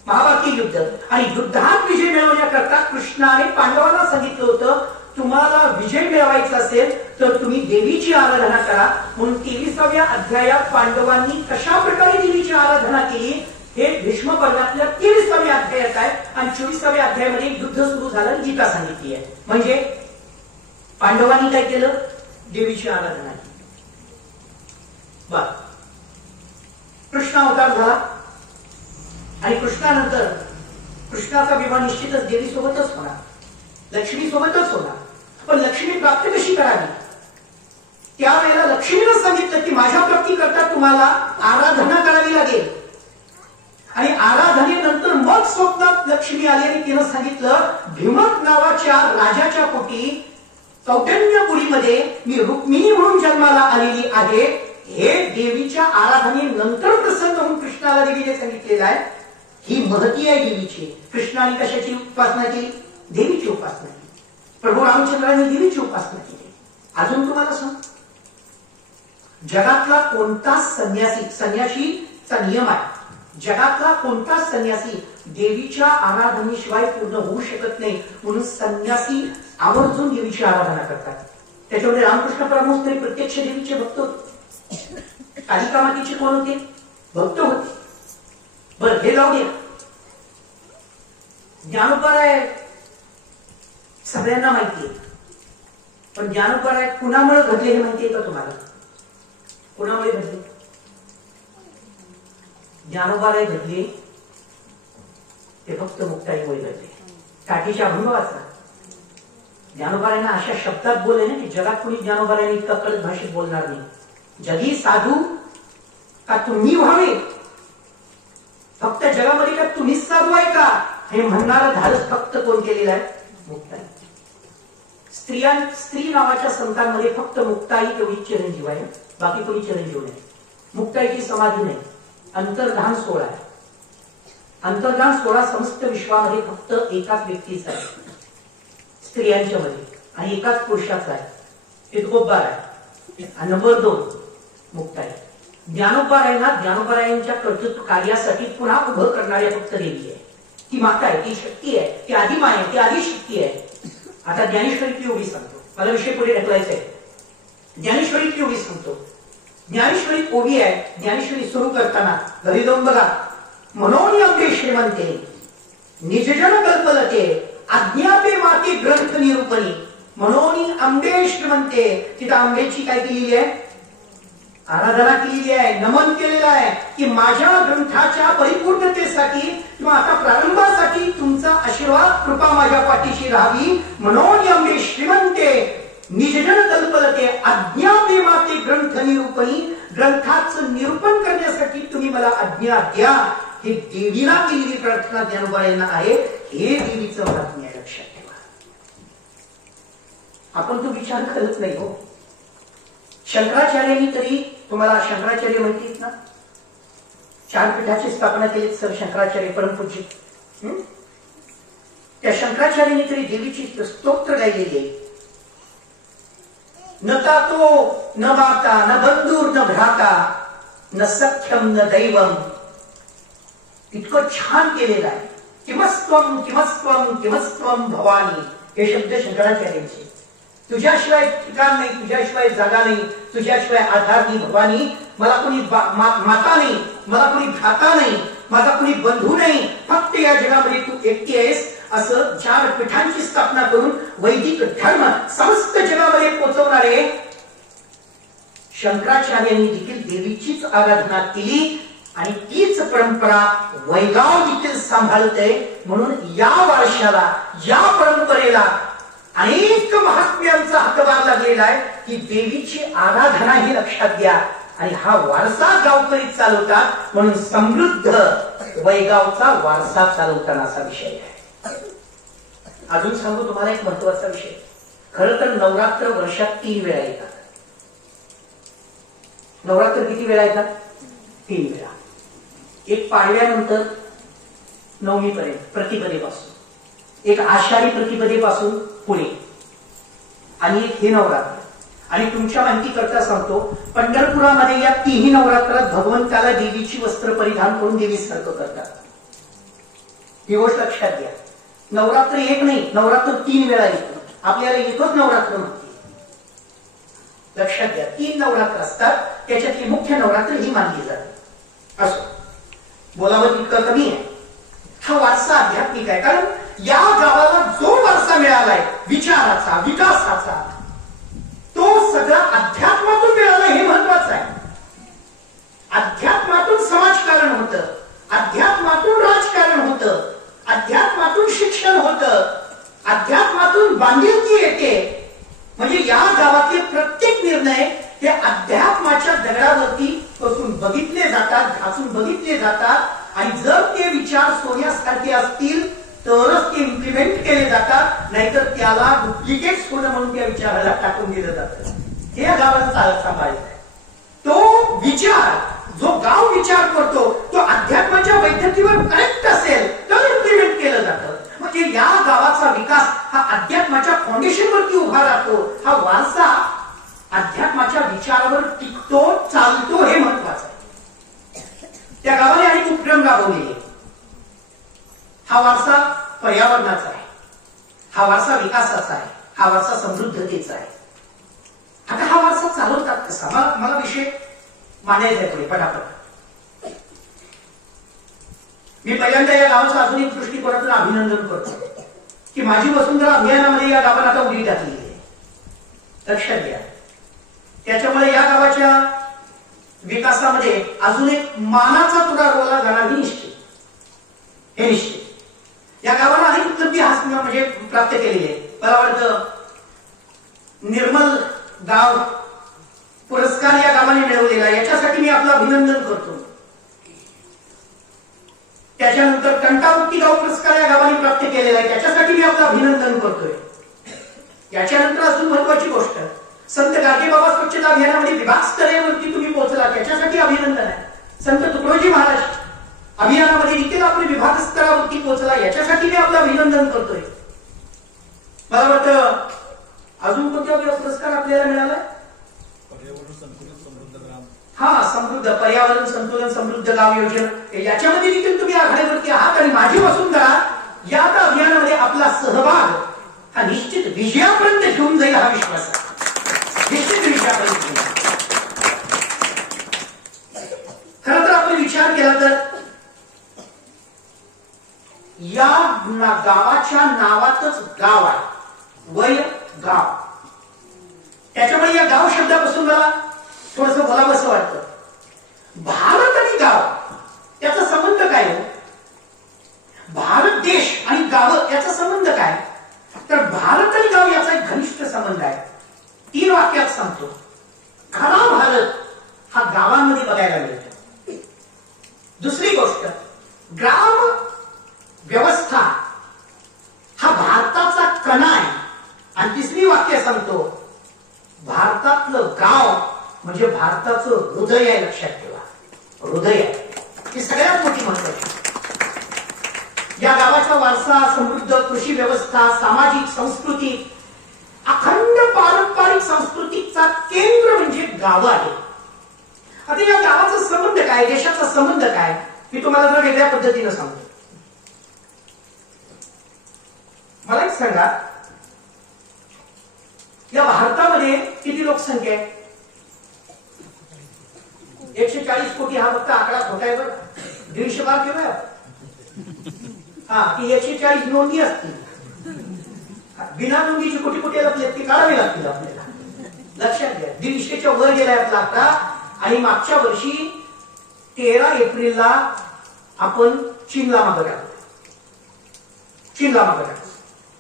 महाभारती युद्ध. आणि युद्धात विजय मिळवण्याकरता कृष्णाने पांडवांना सांगितलं होतं, तुम्हाला विजय मिळवायचा असेल तर तुम्ही देवीची आराधना करा. म्हणून 23व्या अध्यायात पांडवांनी कशा प्रकारे देवीची आराधना केली हे भीष्म पर्वातल्या 23व्या अध्यायात आहे. आणि 24व्या अध्यायामध्ये युद्ध सुरू झालं, गीता सांगितली आहे. म्हणजे पांडवांनी काय केलं? देवीची आराधना केली. बर, कृष्ण अवतार झाला आणि कृष्णानंतर कृष्णाचा विवाह निश्चितच देवी सोबतच होणार, लक्ष्मी सोबतच होणार. पण लक्ष्मी प्राप्त कशी करावी? त्यावेळेला लक्ष्मीनं सांगितलं की माझ्या प्राप्ती करता तुम्हाला आराधना करावी लागेल. आणि आराधनेनंतर मग स्वप्नात लक्ष्मी आली आणि तिनं सांगितलं, भीमक नावाच्या राजाच्या पोटी कौटल्यपुरीमध्ये मी रुक्मिणी म्हणून जन्माला आलेली आहे. हे देवीच्या आराधनेनंतर प्रसन्न होऊन कृष्णाला देवीने सांगितलेलं आहे. ही महती आहे देवीची. कृष्णाने कशाची उपासना केली? देवीची उपासना केली. प्रभू रामचंद्रांनी देवीची उपासना केली. अजून तुम्हाला सांग, जगातला कोणता संन्यासीचा नियम आहे, जगातला कोणता संन्यासी देवीच्या आराधनेशिवाय पूर्ण होऊ शकत नाही. म्हणून संन्यासी आवर्जून देवीची आराधना करतात. त्याच्यामध्ये रामकृष्ण परमहंस तरी प्रत्यक्ष देवीचे भक्त होते, कालिका मातेचे कोण होते? भक्त होते. बरं, हे जाऊ द्या. ज्ञानोपाराय सगळ्यांना माहिती आहे, पण ज्ञानोपाराय कुणामुळे घडले हे माहिती आहे का तुम्हाला? कुणामुळे घडले? ज्ञानोपाराय घडले ते फक्त मुक्ताईमुळे घडले. काठीचे अभंग वाचा. ज्ञानोबारायांना अशा शब्दात बोलले ना की जगात कोणी ज्ञानोबारायांनी इतका कडक भाषेत बोलणार नाही. जगी साधू का तुम्ही व्हावे, फक्त जगामध्ये का तुम्हीच साधू आहे का हे म्हणणारं धाडस फक्त कोण केलेलं आहे? मुक्ताई. स्त्री नावाच्या संतांमध्ये फक्त मुक्ताई तेवढी चिरंजीव आहे, बाकी कोणी चिरंजीव नाही. मुक्ताईची समाधी नाही. अंतर्धान सोहळा आहे. अंतर्धान सोहळा समस्त विश्वामध्ये फक्त एकाच व्यक्तीचा आहे, स्त्रियांच्या मध्ये, आणि एकाच पुरुषाचा आहे. ते तुकोबार आहे. आणि नंबर 2 मुक्ताई. ज्ञानोबारायांच्या कर्तृत्व कार्यासाठी पुन्हा उभं करणाऱ्या फक्त देवी आहे. ती माता आहे, ती शक्ती आहे, ती आदिमाय आहे, ती आदिशक्ती आहे. आता ज्ञानेश्वरीतली ओवी सांगतो, मला विषय पुढे ढकलायचा आहे. ज्ञानेश्वरीतली ओवी सांगतो. ज्ञानेश्वरीत ओवी आहे. ज्ञानेश्वरी सुरू करताना घरी जाऊन बघा. मनोनी अंबे श्रीमंते निजजन कल्पलते आज्ञापे माते ग्रंथ निरूपणी. मनोनी अंबे श्रीमंते. तिथं आंबेची काय केलेली आहे? आराधना केलेली आहे, नमन केलेलं आहे की माझ्या ग्रंथाच्या परिपूर्णतेसाठी किंवा आता प्रारंभासाठी तुमचा आशीर्वाद कृपा माझ्या पाठीशी राहावी. मनोनी अंबे श्रीमंते निजजन कल्पलते आज्ञापे माते ग्रंथ निरूपणी. ग्रंथाचं निरूपण करण्यासाठी तुम्ही मला आज्ञा द्या. हे देवीला केलेली प्रार्थना ज्ञानोबारायांना आहे. हे देवीचं महात्म्य आहे, लक्षात ठेवा. आपण तो विचार करत नाही हो. शंकराचार्यांनी तरी, तुम्हाला शंकराचार्य माहितीत ना, 4 पीठाची स्थापना केली सर शंकराचार्य परमपूज्य. त्या शंकराचार्यांनी तरी देवीची स्तोत्र गायलेली आहे. न तातो न माता न बंधूर न भ्राता न सख्यम न दैवम. इतकं छान केलेलं आहे. किमस्त्वम किमस्त्वम किमस्त्वम भवानी. हे शब्द शंकराचार्यांचे. तुझ्याशिवाय ठिकाण नाही, तुझ्याशिवाय जागा नाही, तुझ्याशिवाय आधार नाही भवानी. मला कोणी माता नाही, मला कोणी भ्राता नाही, माझा कोणी बंधू नाही, फक्त या जगामध्ये तू एकटी आहेस. असं 4 पीठांची स्थापना करून वैदिक धर्म समस्त जगामध्ये पोहोचवणारे शंकराचार्यांनी देखील देवीचीच आराधना केली. आणि तीच परंपरा वैगाव देखील सांभाळते. म्हणून या वर्षाला, या परंपरेला अनेक महात्म्यांचा हातभार लागलेला आहे की देवीची आराधना ही लक्षात घ्या. आणि हा वारसा गावकरी चालवतात. म्हणून समृद्ध वैगावचा वारसा चालवताना असा विषय आहे. अजून सांगू तुम्हाला एक महत्वाचा विषय. खरं तर नवरात्र वर्षात 3 वेळा येतात. नवरात्र किती वेळा येतात? 3 वेळा. एक पाडव्यानंतर नवमीपर्यंत प्रतिपदेपासून, एक आषाढी प्रतिपदेपासून पुढे, आणि एक हे नवरात्र. आणि तुमच्या माहिती करता सांगतो, पंढरपुरामध्ये या 3ही नवरात्रात भगवंताला देवीची वस्त्र परिधान करून देवीसारखं करतात. ही गोष्ट लक्षात घ्या. नवरात्र एक नाही, नवरात्र 3 वेळा येतो. आपल्याला एकच नवरात्र म्हणते. लक्षात घ्या, 3 नवरात्र असतात. त्याच्यातली मुख्य नवरात्र ही मानली जाते. असो, बोलावं तितकं कमी आहे. हा वारसा आध्यात्मिक आहे. कारण या गावाला जो वारसा मिळालाय विचाराचा, विकासाचा, तो सगळा अध्यात्मातून मिळाला. हे महत्वाचं आहे. अध्यात्मातून समाजकारण होतं, अध्यात्मातून राजकारण होतं, अध्यात्मातून शिक्षण होतं, अध्यात्मातून बांधिलकी येते. म्हणजे या गावातले प्रत्येक निर्णय हे अध्यात्माच्या दगडावरती बसून बघितले जातात, घासून बघितले जातात. आणि जर ते विचार सोन्यासारखे असतील तरच ते इम्प्लिमेंट केले जातात, नाहीतर त्याला डुप्लिकेट सोनं म्हणून त्या विचाराला टाकून दिलं जातं. हे या गावाला सांभाळायचं आहे. तो विचार, जो गाव विचार करतो, तो अध्यात्माच्या वैधतेवर करेक्ट असेल तर इम्प्लिमेंट केलं जातं. म्हणजे या गावाचा विकास हा अध्यात्माच्या फाउंडेशनवरती उभा राहतो. हा वारसा अध्यात्माच्या विचारावर टिकतो, चालतो. हे महत्वाचं आहे. त्या गावाने अनेक उपक्रम राबवलेले. हा वारसा पर्यावरणाचा आहे, हा वारसा विकासाचा आहे, हा वारसा समृद्धतेचा आहे. आता हा वारसा चालवतात कसा? मला विषय मांडायचा आहे पुढे पटापट. मी पहिल्यांदा या गावाचं आधुनिक दृष्टिकोनातून अभिनंदन करतो की माझी वसुंधरा अभियानामध्ये या गावाला आता उडी टाकलेली आहे. लक्षात घ्या. त्याच्यामुळे या गावाच्या विकासामध्ये अजून एक मानाचा तुरा रोवला जाणार ही निश्चित. हे निश्चित. या गावाला अनेक उपलब्धी म्हणजे प्राप्त केलेली आहे. मला वाटतं निर्मल गाव पुरस्कार या गावाने मिळवलेला, याच्यासाठी मी आपलं अभिनंदन करतो. त्याच्यानंतर कंटामुक्ती गाव पुरस्कार या गावाने प्राप्त केलेला आहे, त्याच्यासाठी मी आपलं अभिनंदन करतोय. याच्यानंतर अजून महत्वाची गोष्ट, संत गाडगेबाबा स्वच्छता अभियानामध्ये विभाग स्तरावरती तुम्ही पोहोचला, त्याच्यासाठी अभिनंदन आहे. संत तुकडोजी महाराज अभियानामध्ये देखील आपण विभाग स्तरावरती पोहोचला, याच्यासाठी मी आपलं अभिनंदन करतोय. मला वाटतं अजून कोणत्या पुरस्कार आपल्याला मिळाला? हा, समृद्ध पर्यावरण संतुलन समृद्ध गाव योजना, याच्यामध्ये देखील तुम्ही आघाडीवरती आहात. आणि माझी वसुंधरा या अभियानामध्ये आपला सहभाग हा निश्चित विजयापर्यंत घेऊन जाईल, हा विश्वास आहे. निश्चित विजयापर्यंत घेऊन. खरं तर आपण विचार केला तर या गावाच्या नावातच गाव आहे, वय गाव. त्याच्यामुळे या गाव शब्दापासून मला थोडस बोलावंसं वाटतं. भारत आणि गाव याचा संबंध काय हो? भारत देश आणि गाव याचा संबंध काय? तर भारत आणि गाव याचा एक घनिष्ठ संबंध आहे. 3 वाक्यात सांगतो. खरा भारत हा गावांमध्ये बघायला मिळतो. दुसरी गोष्ट, ग्राम व्यवस्था हा भारताचा कणा आहे. आणि तिसरी वाक्य सांगतो, भारतातलं गाव म्हणजे भारताचं हृदय आहे. लक्षात ठेवा, हृदय ही सगळ्यात मोठी महत्वाची. या गावाचा वारसा, समृद्ध कृषी व्यवस्था, सामाजिक संस्कृती, अखंड पारंपरिक संस्कृतीचा केंद्र म्हणजे गाव आहे. आता या गावाचा संबंध काय, देशाचा संबंध काय, मी तुम्हाला जरा वेगळ्या पद्धतीने सांगतो. मला एक सांगा, या भारतामध्ये किती लोकसंख्या आहे? 140 कोटी. हा फक्त आकडा खोटा आहे बरं. 150 बार केव्हा? हा, ती 140 नोंदी असतील. बिना नोंदीची कोटी कोटी ती काढावी लागतील आपल्याला. लक्षात घ्या, 150च्या वर गेलाय आपला आकडा. आणि मागच्या वर्षी 13 एप्रिलला आपण चीनला मागं टाकलो. चीनला मागं टाकलो.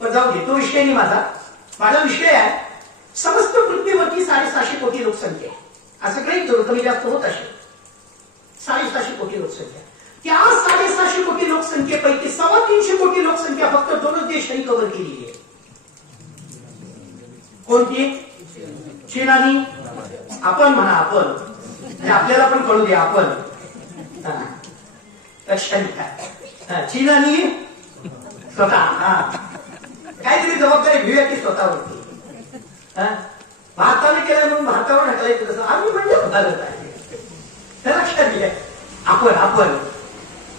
पण जाऊ दे, तो विषय नाही माझा. माझा विषय आहे, समस्त पृथ्वीवरती 750 कोटी लोकसंख्या आहे. असं काही कमी जास्त होत असेल. 750 कोटी लोकसंख्या. त्या 750 कोटी लोकसंख्येपैकी 325 कोटी लोकसंख्या फक्त 2 देशांनी कव्हर केलेली आहे. कोणती? चीन आणि आपण. म्हणा आपण, आणि आपल्याला पण कळू द्या आपण. लक्षात घ्या, चीन आणि स्वतः. काहीतरी जबाबदारी घेऊया की स्वतःवरती. भारताने केलं म्हणून भारतावर ढकलायचं कसं? आम्ही म्हणजे भारत आहे. लक्षात घ्या, आपण.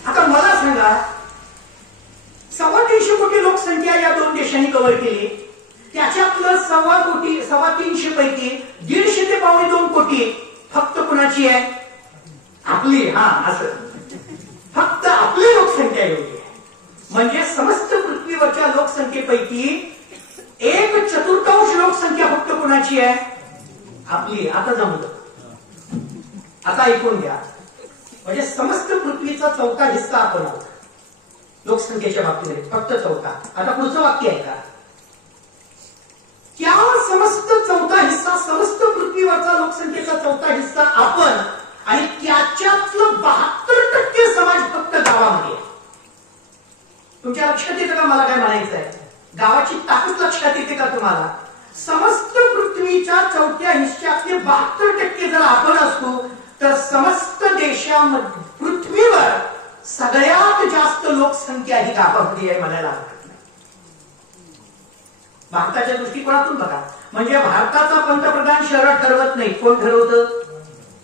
आता मला सांगा, 325 कोटी लोकसंख्या या 2 देशांनी कव्हर केली. त्याच्यातलं 325 पैकी 150 ते 2.25 कोटी फक्त कुणाची आहे? आपली. हा, असं फक्त आपली लोकसंख्या एवढी आहे. म्हणजे समस्त पृथ्वीवरच्या लोकसंख्येपैकी 1/4 लोकसंख्या फक्त कोणाची आहे? आपली. आता जमलं. आता ऐकून घ्या, म्हणजे समस्त पृथ्वीचा 1/4 हिस्सा आपण आहोत लोकसंख्येच्या बाबतीमध्ये, फक्त 1/4. आता पुढचं वाक्य आहे का? त्या समस्त 1/4 हिस्सा, समस्त पृथ्वीवरचा लोकसंख्येचा 1/4 हिस्सा आपण, आणि त्याच्यातलं 72% समाज फक्त गावामध्ये. तुमच्या लक्षात येतं का मला काय म्हणायचं आहे? गावाची ताकद लक्षात येते का तुम्हाला? समस्त पृथ्वीच्या 1/4 हिस्स्यातले 72% जर आपण असतो, तर समस्त देशामध्ये पृथ्वीवर सगळ्यात जास्त लोकसंख्या ही गावामध्ये आहे म्हणायला हरकत नाही. भारताच्या दृष्टिकोनातून बघा, म्हणजे भारताचा पंतप्रधान शहर ठरवत नाही. कोण ठरवतं?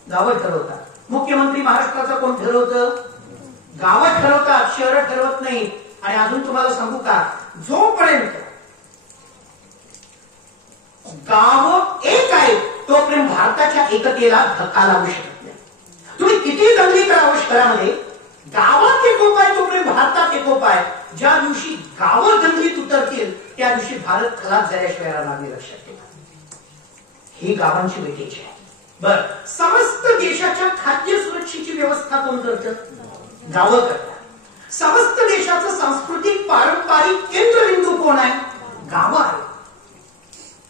गावं ठरवतात. मुख्यमंत्री महाराष्ट्राचा कोण ठरवतं? गावं ठरवतात, शहर ठरवत नाही. आणि अजून तुम्हाला सांगू का, जोपर्यंत गाव एक आहे तोपर्यंत भारताच्या एकतेला धक्का लागू शकत नाही. तुम्ही किती दंगली करा शहरामध्ये, गावात एकोप आहे तोपर्यंत भारतात एकोप आहे. ज्या दिवशी गावं दंगलीत उतरतील त्या दिवशी भारत खलास झाल्याशिवाय राहणार नाही. लक्षात ठेवा, ही गावांची वेटेज आहे. बर, समस्त देशाच्या खाद्य सुरक्षेची व्यवस्था कोण करतं? गावं करतात. समस्त देशाचं सांस्कृतिक पारंपरिक केंद्रबिंदू कोण आहे? गाव आहे.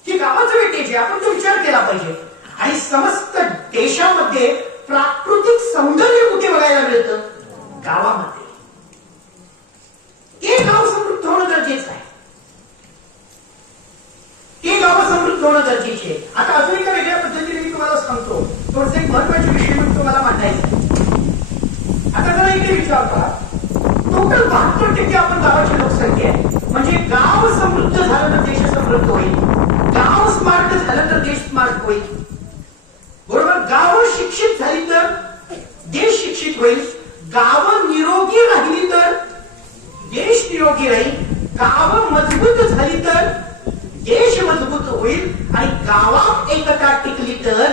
ही गावाचं वेटेज पाहिजे, आपण तो विचार केला पाहिजे. आणि समस्त देशामध्ये प्राकृतिक सौंदर्य कुठे बघायला मिळतं? गावामध्ये. ते गाव समृद्ध होणं गरजेचं आहे. ते गाव समृद्ध होणं गरजेचे आहे. आता अजून एका वेगळ्या पद्धतीने मी तुम्हाला सांगतो. थोडंसं एक महत्वाचे विषय म्हणून तुम्हाला मांडायचा. आता जरा इथे विचार करा, टोटल 72% आपण गावाची लोकसंख्या आहे. म्हणजे गाव समृद्ध झालं तर देश समृद्ध होईल, गाव स्मार्ट झालं तर देश स्मार्ट होईल. बरोबर. गाव शिक्षित झाली तर देश शिक्षित होईल, गाव निरोगी राहिली तर देश निरोगी राहील, गाव मजबूत झाली तर देश मजबूत होईल, आणि गावात एकता टिकली तर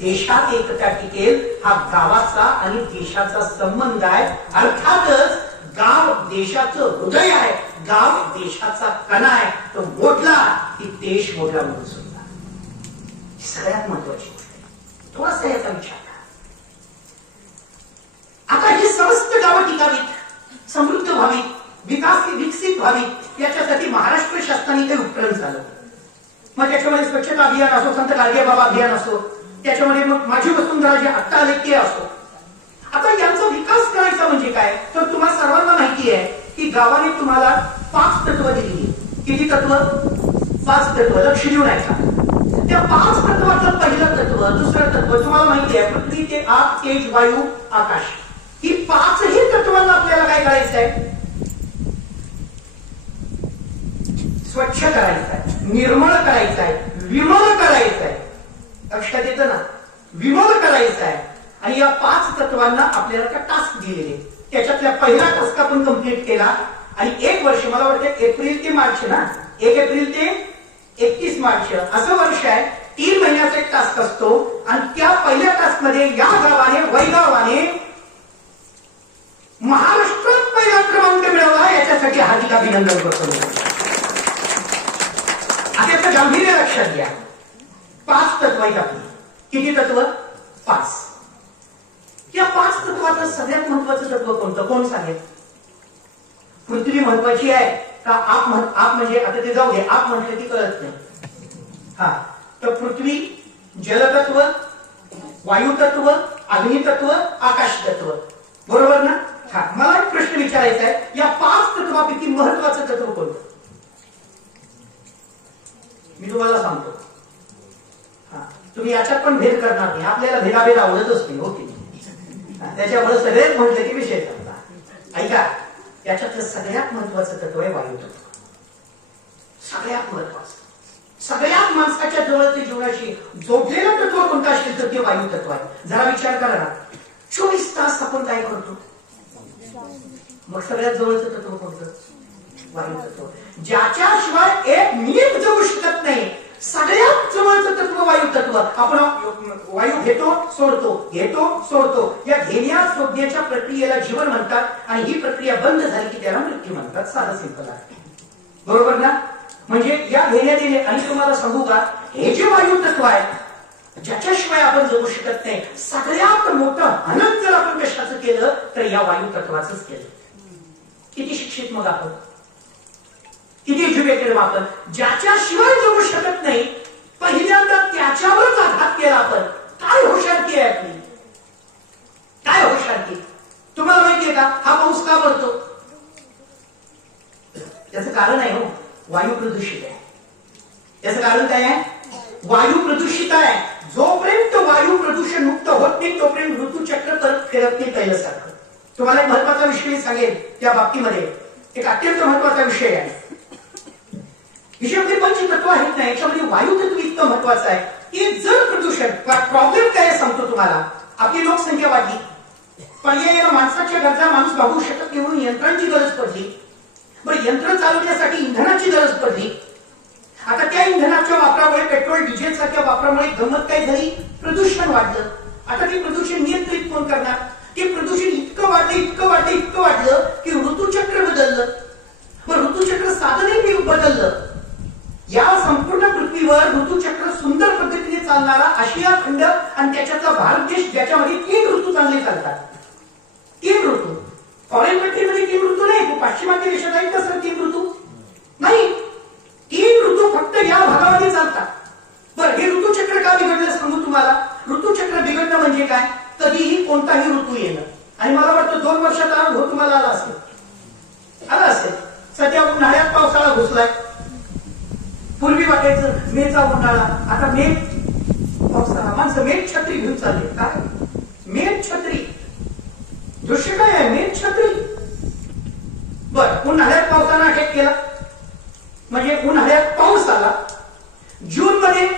देशात एकता टिकेल. हा गावाचा आणि देशाचा संबंध आहे. अर्थातच गाव देशाचं हृदय आहे, गाव देशाचा कणा आहे. तो मोठला की देश मोठा म्हणून सुद्धा. सगळ्यात महत्वाची गोष्ट आहे. थोडासा याचा विचार करा. आता ही समस्त गावं टिकावीत, समृद्ध व्हावीत, विकसित व्हावीत, याच्यासाठी महाराष्ट्र शासनाने काही उपक्रम चालवले. मग त्याच्यामध्ये स्वच्छता अभियान असो, संत गाडगेबाबा अभियान असो, त्याच्यामध्ये मग माझी वसुंधरा जे आत्ता आले ते असो. आता यांचा विकास करायचा म्हणजे काय, तर तुम्हाला सर्वांना माहिती आहे की गावाने तुम्हाला 5 तत्व दिली. किती तत्व? 5 तत्व. लक्ष देऊन ऐका. त्या 5 तत्वाचं पहिलं तत्व, दुसरं तत्व तुम्हाला माहिती आहे, पृथ्वी ते आग, तेज, वायू, आकाश. ही 5ही तत्वांना आपल्याला काय करायचं आहे? स्वच्छ करायचं आहे, निर्मळ करायचं आहे, विमल करायचं आहे. लक्षात येतं ना? विमल करायचं आहे. आणि या 5 तत्वांना आपल्याला का टास्क दिलेले. त्याच्यातल्या पहिला टास्क आपण कंप्लीट केला. आणि 1 वर्ष, मला वाटतं एप्रिल ते मार्च ना, 1 एप्रिल ते 31 मार्च असं वर्ष आहे. 3 महिन्याचा एक टास्क असतो. आणि त्या पहिल्या टास्क मध्ये या गावाने, वैगावाने महाराष्ट्रात पहिला क्रमांक मिळवला. याच्यासाठी हार्दिक अभिनंदन करतो. त्याचं गांभीर्य लक्षात घ्या. 5 तत्व आहेत आपली. किती तत्व? 5. या 5 तत्वाचं सगळ्यात महत्वाचं तत्व कोणतं? कोण सांगेल? पृथ्वी महत्वाची आहे का? आप म्हणजे, आता ते जाऊ दे, आप म्हटलं की कळत नाही. हा, तर पृथ्वी, जलतत्व, वायुतत्व, अग्नितत्व, आकाश तत्व. बरोबर ना? हा, मला एक प्रश्न विचारायचा आहे, या 5 तत्वापैकी महत्वाचं तत्व कोणतं? मी तुम्हाला सांगतो. हा, तुम्ही याच्यात पण भेद करणार नाही. आपल्याला भेदाभेद आवडतच नाही. ओके, त्याच्यामुळे सगळेच म्हटलं की विषय चालला. ऐका, याच्यातलं सगळ्यात महत्वाचं तत्व आहे वायुतत्व. सगळ्यात महत्वाचं, सगळ्यात माणसाच्या जवळच्या जीवनाशी जोडलेलं तत्व कोणतं असेल तर ते वायुतत्व आहे. जरा विचार करा ना, 24 तास आपण काय करतो? मग सगळ्यात जवळचं तत्व कोणतं? वायुतत्व. ज्याच्याशिवाय एक मिनिट जगू शकत नाही, सगळ्यात जवळचं तत्व वायुतत्व. आपण वायू घेतो, सोडतो, घेतो, सोडतो. या घेण्या सोडण्याच्या प्रक्रियेला जीवन म्हणतात. आणि ही प्रक्रिया बंद झाली की त्याला मृत्यू म्हणतात. साधं सिंपल आहे. बरोबर ना? म्हणजे या घेण्या देणे. आणि तुम्हाला सांगू का, हे जे वायुतत्व आहे, ज्याच्याशिवाय आपण जगू शकत नाही, सगळ्यात मोठं अनंत जर आपण कशाचं केलं तर या वायुतत्वाचंच केलं. किती शिक्षित मग आपण, किती एज्युकेटेड आपण. ज्याच्याशिवाय जगू शकत नाही, पहिल्यांदा त्याच्यावरच आघात केला आपण. काय हुशारकी आहे आपली, काय हुशारकी. तुम्हाला माहितीये का हा पाऊस का पडतो? त्याचं कारण आहे, हो, वायू प्रदूषित आहे. त्याचं कारण काय आहे? वायू प्रदूषित आहे. जोपर्यंत वायू प्रदूषण मुक्त होत नाही तोपर्यंत ऋतुचक्र परत फिरत नाही पहिल्यासारखं. तुम्हाला एक महत्वाचा विषय सांगेल त्या बाबतीमध्ये. एक अत्यंत महत्वाचा विषय आहे. विषयामध्ये पंचतत्व आहेत ना, याच्यामध्ये वायुतत्व इतकं महत्वाचं आहे की जर प्रदूषण, प्रॉब्लेम काय सांगतो तुम्हाला, आपली लोकसंख्या वाढली, पर्यायाला माणसाच्या गरजा माणूस भागवू शकत नाही म्हणून यंत्रांची गरज पडली. बरं, यंत्र चालवण्यासाठी इंधनाची गरज पडली. आता त्या इंधनाच्या वापरामुळे, पेट्रोल डिझेल सारख्या वापरामुळे गंमत काय झाली? प्रदूषण वाढलं. आता ते प्रदूषण नियंत्रित कोण करणार? ते प्रदूषण इतकं वाढलं की ऋतुचक्र बदललं. मग ऋतुचक्र साधनही बदललं. या संपूर्ण पृथ्वीवर ऋतुचक्र सुंदर पद्धतीने चालणारा आशिया खंड आणि त्याच्यातला भारत देश, ज्याच्यामध्ये 3 ऋतू चांगले चालतात. 3 ऋतू. फॉरेन कंट्रीमध्ये 3 ऋतू नाही. पाश्चिमात्य देशात आहेत का 3 ऋतू? नाही. 3 ऋतू फक्त या भागामध्ये चालतात. म्हणजे काय? कधीही कोणताही ऋतू येणं. आणि मला वाटतं 2 वर्षाचा अनुभव तुम्हाला आला असेल. सध्या उन्हाळ्यात पावसाळा घुसलाय. पूर्वी वाटायचं मेचा उन्हाळा, आता मे पावसाळा. माणसं मेघ छत्री घेऊन चालले. काय मेघ छत्री? दृश्य काय आहे? मेघ छत्री. बर, उन्हाळ्यात पावसानं अटॅक केला म्हणजे उन्हाळ्यात पाऊस आला, जून मध्ये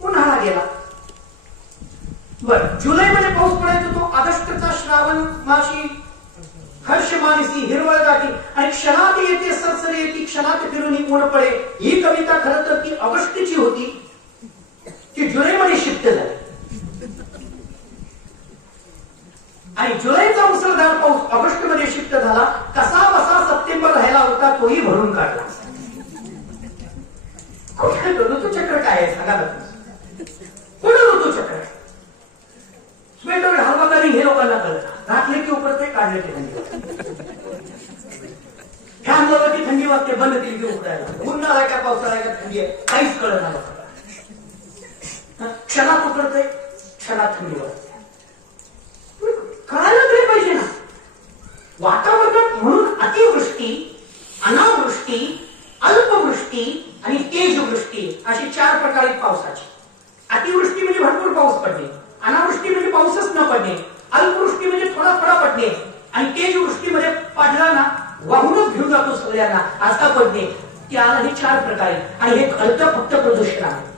उन्हाळा गेला. बर, जुलै मध्ये पाऊस पडायचा तो ऑगस्टचा श्रावण माशी हर्ष मानसी हिरवळ गाठी आणि क्षणात येते सरसर येते क्षणात फिरून ऊन पडे. ही कविता खरं तर ती ऑगस्टची होती, ती जुलैमध्ये शिफ्ट झाली. आणि जुलैचा मुसळधार पाऊस ऑगस्ट मध्ये शिफ्ट झाला. कसा बसा सप्टेंबर राहिला होता तोही भरून काढला. ऋतुचक्र काय आहे सांगा ना. कुठं ऋतुचक्र? स्वेटर घालवा तरी हे लोकांना कळत. घातले की उकडते, काढले की थंडी वाजते. फॅन लावला की थंडी वाजते, बंद केली की उकडायला. उन्हाळा आहे का पावसाळा आहे का थंडी आहे काहीच कळत नाही. क्षणात उकडते, क्षणात थंडी वाजते. कळायला तरी पाहिजे ना. वातावरणात म्हणून अतिवृष्टी, अनावृष्टी, अल्पवृष्टी आणि तेजवृष्टी अशी 4 प्रकार आहेत पावसाची. अतिवृष्टी म्हणजे भरपूर पाऊस पडणे, अनावृष्टी म्हणजे पाऊसच न पडणे, अल्पवृष्टी म्हणजे थोडा थोडा पडणे आणि तेजवृष्टीमध्ये पडला ना वाहूनच घेऊन जातो सगळ्यांना असा पडणे. त्याला हे 4 प्रकार आहेत. आणि हे घडतं फक्त प्रदूषणामुळे.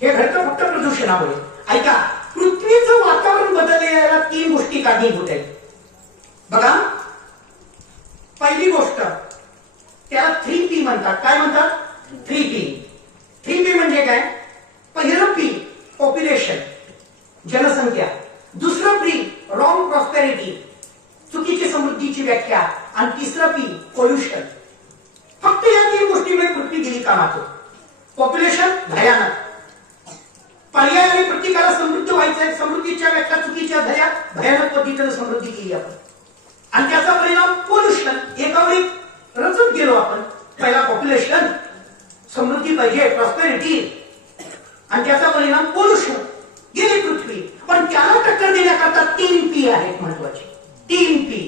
हे घडतं फक्त प्रदूषणामुळे. ऐका, पृथ्वीचं वातावरण बदलले याला 3 गोष्टी कारणीभूत आहेत. बघा, पहिली गोष्ट त्याला 3P म्हणतात. काय म्हणतात? 3P. 3P म्हणजे काय? पहिलं P पॉप्युलेशन, जनसंख्या. दुसरं P रॉंग प्रॉस्पेरिटी, चुकीची समृद्धीची व्याख्या. आणि तिसरं P पोल्युशन. फक्त या 3 गोष्टीमुळे पृथ्वी गेली कामात. पॉप्युलेशन भयानक, पर्याय आणि प्रत्येकाला समृद्ध व्हायचंय, समृद्धीच्या व्याख्या चुकीच्या झाल्या, भयानक पद्धतीने समृद्धी केली आपण. आणि त्याचा परिणाम पोल्युशन. एकावेळी रचत गेलो आपण. पहिला पॉप्युलेशन, समृद्धी पाहिजे, प्रॉस्पेरिटी, आणि त्याचा परिणाम पोल्युशन, गेली पृथ्वी. पण त्याला टक्कर देण्याकरता 3P आहेत महत्वाचे. 3P.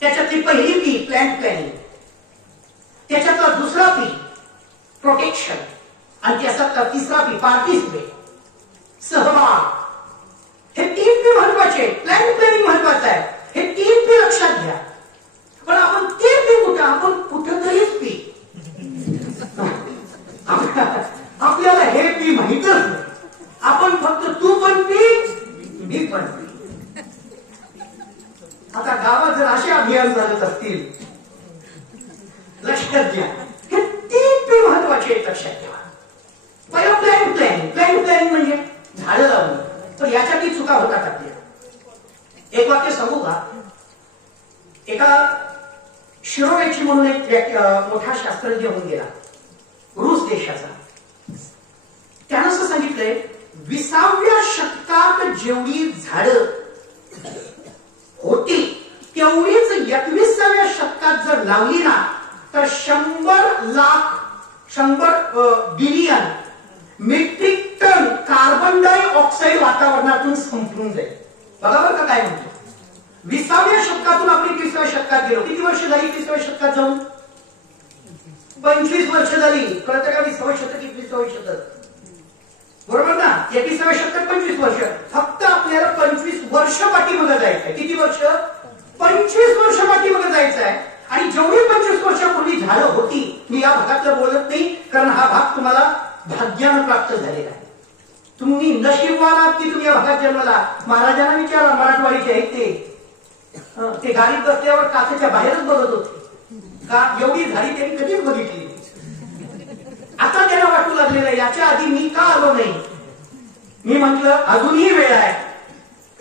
त्याच्यातली पहिली P प्लॅन्ट प्लॅनिंग, त्याच्यातला दुसरा P प्रोटेक्शन आणि त्याच्यातला तिसरा P पार्टिसिपेट, सहभाग. हे 3P महत्वाचे. प्लॅन्ट प्लॅनिंग महत्वाचं आहे. हे 3P लक्षात घ्या. पण आपण ते P कुठं? आपण कुठंतरीच P. आपल्याला हे P माहितच नाही. आपण फक्त तू पण P, मी पण P. आता गावात जर असे अभियान चालत असतील, लक्षात घ्या हे 3P महत्वाचे आहेत. लक्षात ठेवा. पहिलं प्लॅन प्लॅनिंग. प्लॅन प्लॅनिंग म्हणजे झाडं लावणं. पण याच्यातही चुका होतात आपल्या. एक वाक्य सांगू का? एका शिरोवेची म्हणून एक मोठा शास्त्रज्ञ होऊन गेला, रूस देशाचा. त्यानं असं सांगितलंय, 20व्या शतकात जेवढी झाडं होती तेवढीच 21व्या शतकात जर लावली ना तर 100 billion metric ton carbon dioxide वातावरणातून संपून जाईल. बरोबर का? काय म्हणतो? 20व्या शतकातून आपण 21व्या शतकात गेलो. किती वर्ष झाली 21व्या शतकात जाऊन? 25 वर्ष झाली. कळतं का? 20व्या शतक 21व्या शतक, बरोबर ना? 21व्या शतकात 25 वर्ष. फक्त आपल्याला 25 वर्ष पाठीमागे जायचंय. किती वर्ष? 25 वर्ष पाठीमागे जायचंय. आणि जेवढी 25 वर्षापूर्वी झाडं होती, मी या भागातलं बोलत नाही कारण हा भाग तुम्हाला भाग्यानं प्राप्त झालेला आहे. तुम्ही नशीबवान आहात की तुम्ही या भागात जन्मला. महाराजांना विचारा, मराठवाडीचे आहेत ते गाडीत बसल्यावर काचेच्या बाहेरच बघत होते का? एवढी झाडी त्यांनी कधीच बघितली. आता त्यांना वाटू लागलेलं आहे याच्या आधी मी का आलो नाही. मी म्हंटल अजूनही वेळ आहे,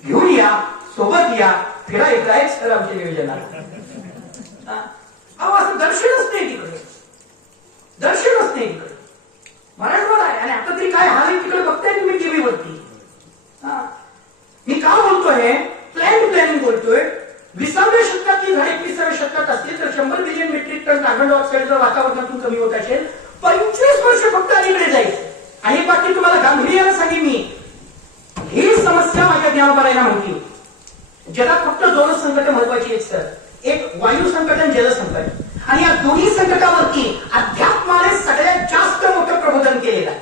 घेऊन या, सोबत या, फिरायचं आहे सर आमच्या नियोजनाला. असं दर्शनच नाही तिकडे, दर्शनच नाही तिकडे. मराठवाडा आहे आणि आता तरी काय हाल आहे तिकडे बघताय तुम्ही टीव्हीवरती. मी का बोलतोय? प्लॅनिंग बोलतोय. 20व्या शतकातली झाडे 21व्या शतकात असतील तर 100 billion metric ton carbon dioxide जर वातावरणातून कमी होत असेल, 25 वर्ष फक्त अलीकडे जाईल. आणि बाकी तुम्हाला गांभीर्यानं सांगेन मी, ही समस्या माझ्या ज्ञानोबारायला माहिती होती. जगात फक्त दोनच संकट महत्वाची आहेत सर, एक वायू संकट आणि जल संकट. आणि या दोन्ही संकटावरती अध्यात्माने सगळ्यात जास्त मोठं प्रबोधन केलेलं आहे.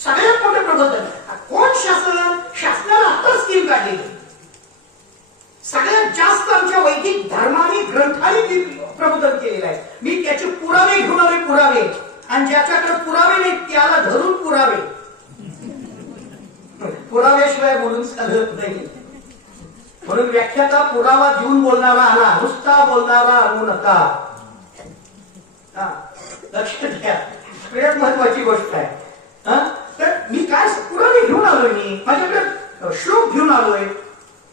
सगळ्यात मोठं प्रबोधन कोण? शासनाला आता स्कीम काढली. सगळ्यात जास्त आमच्या वैदिक धर्माने ग्रंथाने प्रबोधन केलेलं आहे. मी त्याचे पुरावे घेऊन आले, पुरावे. आणि ज्याच्याकडे पुरावे नाही त्याला धरून पुरावे. पुराव्याशिवाय बोलून चालत नाही. म्हणून व्याख्याता पुरावा देऊन बोलणारा आला, नुसता बोलणारा आणू नका. लक्षात घ्या, सगळ्यात महत्वाची गोष्ट आहे. तर मी काय पुरावे घेऊन आलोय, मी माझ्याकडे श्लोक घेऊन आलोय.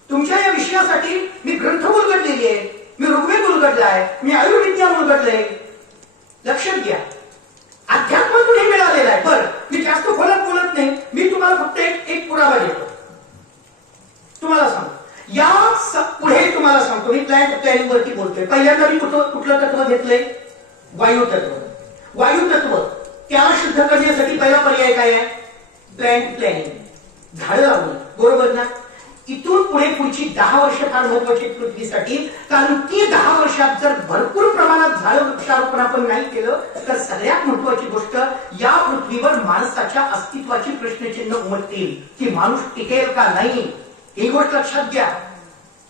तुमच्या या विषयासाठी मी ग्रंथ उलगडलेली आहे, मी ऋग्वेद उलगडलाय, मी आयुर्विज्ञान उलगडलंय. लक्षात घ्या, अध्यात्मातून हे मिळालेलं आहे. बरं, मी जास्त खोलात बोलत नाही, मी तुम्हाला फक्त एक पुरावा देतो. तुम्हाला सांगतो, या पुढे तुम्हाला सांगतो, मी प्लॅनिंग वरती बोलतोय. पहिल्यांदा मी कुठलं तत्व घेतलंय? वायू तत्व. वायू तत्व त्याला शुद्ध करण्यासाठी पहिला पर्याय काय आहे? प्लॅनिंग, झाडं लावणं. बरोबर ना? इथून पुढे पुढची 10 वर्ष फार महत्वाची पृथ्वीसाठी, कारण ती 10 वर्षात जर भरपूर प्रमाणात झाडं वृक्षारोपण आपण नाही केलं तर सगळ्यात महत्वाची गोष्ट, या पृथ्वीवर माणसाच्या अस्तित्वाची प्रश्नचिन्ह उमटतील. की माणूस टिकेल का नाही, ही गोष्ट लक्षात घ्या.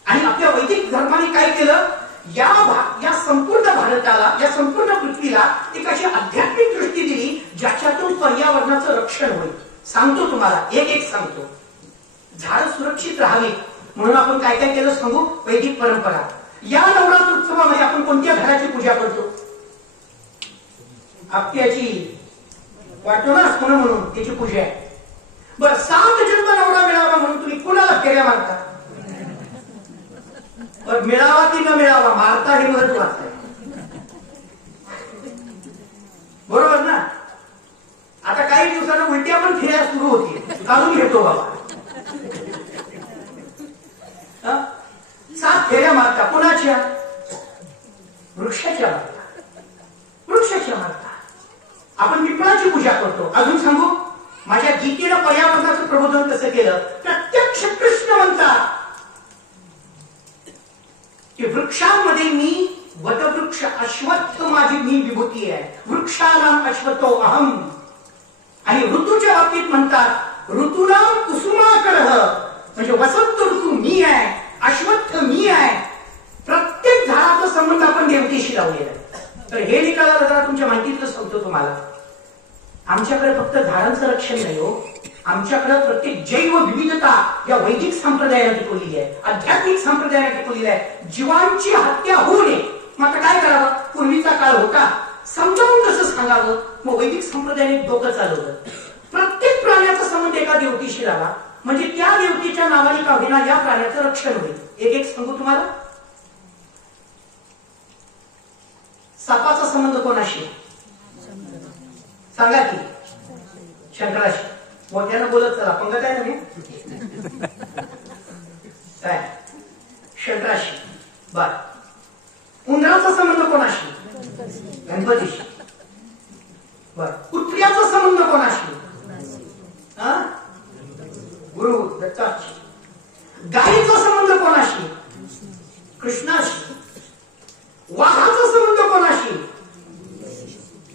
आणि आपल्या वैदिक धर्माने काय केलं? या संपूर्ण भारताला, या संपूर्ण पृथ्वीला एक अशी आध्यात्मिक दृष्टी दिली ज्याच्यातून पर्यावरणाचं रक्षण होईल. सांगतो तुम्हाला, एक सांगतो. झाडं सुरक्षित राहावी म्हणून आपण काय काय केलं सांगू? वैदिक परंपरा. या नवरात्र उत्सवामध्ये आपण कोणत्या घराची पूजा करतो? आपट्याची, वाटतो ना कोण म्हणून त्याची पूजा आहे. बरं, 7 जन्म नवरा मिळावा म्हणून तुम्ही कुणाला फेऱ्या मारता? मिळावा की न मिळावा, मारता हे महत्वाचं आहे. बरोबर ना? आता काही दिवसांना उलट्या पण फेऱ्या सुरू होती, काढून घेतो बाबा. 7 फेऱ्या मारता. कोणाच्या? वृक्षाच्या मारता, वृक्षाच्या मारता. आपण पिंपळाची पूजा करतो. अजून सांगू, माझ्या गीतेनं पर्यावरणाचं प्रबोधन कसं केलं? प्रत्यक्ष कृष्ण म्हणतात की वृक्षांमध्ये मी वटवृक्ष, अश्वत्थ माझी मी विभूती आहे. वृक्षानाम अश्वतो अहम. आणि ऋतूच्या बाबतीत म्हणतात ऋतूनाम कुसुमाकरः, म्हणजे वसंत ऋतू मी आहे, अश्वत्थ मी आहे. प्रत्येक झाडाचा संबंध आपण देवतेशी लावलेला आहे. तर हे निकालाला जरा तुमच्या माहितीतलं सांगतो तुम्हाला. आमच्याकडे फक्त झाडांचं रक्षण नाही हो, आमच्याकडे प्रत्येक जैव विविधता या वैदिक संप्रदायाने टिकवलेली आहे, आध्यात्मिक संप्रदायाने टिकवलेली आहे. जीवांची हत्या होऊ नये. मग आता काय करावं? पूर्वीचा काळ होता, समजावून कसं सांगावं? मग वैदिक संप्रदायाने डोकं चालवलं. प्रत्येक प्राण्याचा संबंध एका देवतेशी लावा, म्हणजे त्या देवतेच्या नावाने का होईना या प्राण्याचं रक्षण होईल. एक सांगू तुम्हाला. सापाचा संबंध कोणाशी? सांगा की. शंकराशी. मोठ्यानं बोलत चला, पंगत आहे ना मी. काय? शंकराशी. बर. उंदराचा संबंध कोणाशी? गणपतीशी. बर. कुत्र्याचा संबंध कोणाशी? गुरु दत्ताची. गायीचा संबंध कोणाशी? कृष्णाशी. वाघाचा संबंध कोणाशी?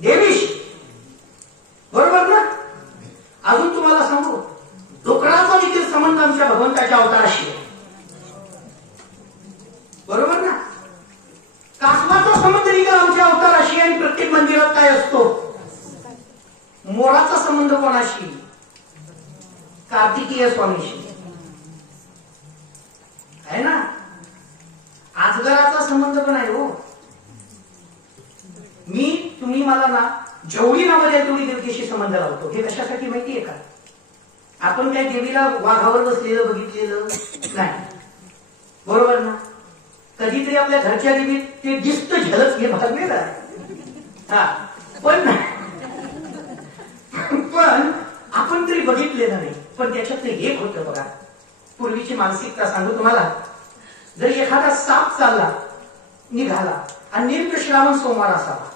देवीशी. बरोबर ना? अजून तुम्हाला सांगू, डुकराचा देखील संबंध आमच्या भगवंताच्या अवताराशी. बरोबर ना? कासवाचा संबंध देखील आमच्या अवताराशी. आणि प्रत्येक मंदिरात काय असतो? मोराचा संबंध कोणाशी? कार्तिकीय स्वामीशी. आहे ना? आजगराचा संबंध पण आहे हो. तुम्ही मला ना जेवढी नावं द्याल तेवढी देवतेशी संबंध लावतो. हे कशासाठी माहितीये का? आपण त्या देवीला वाघावर बसलेलं बघितलेलं नाही. बरोबर ना? कधीतरी आपल्या घरच्या देवीत ते दिसत झलक हे भागलेलं आहे. पण आपण तरी बघितलेलं नाही. पण त्याच्यातलं एक होतं बघा, पूर्वीची मानसिकता सांगू तुम्हाला. जर एखादा साप चालला निघाला आणि नेमकं श्रावण सोमवार असावा,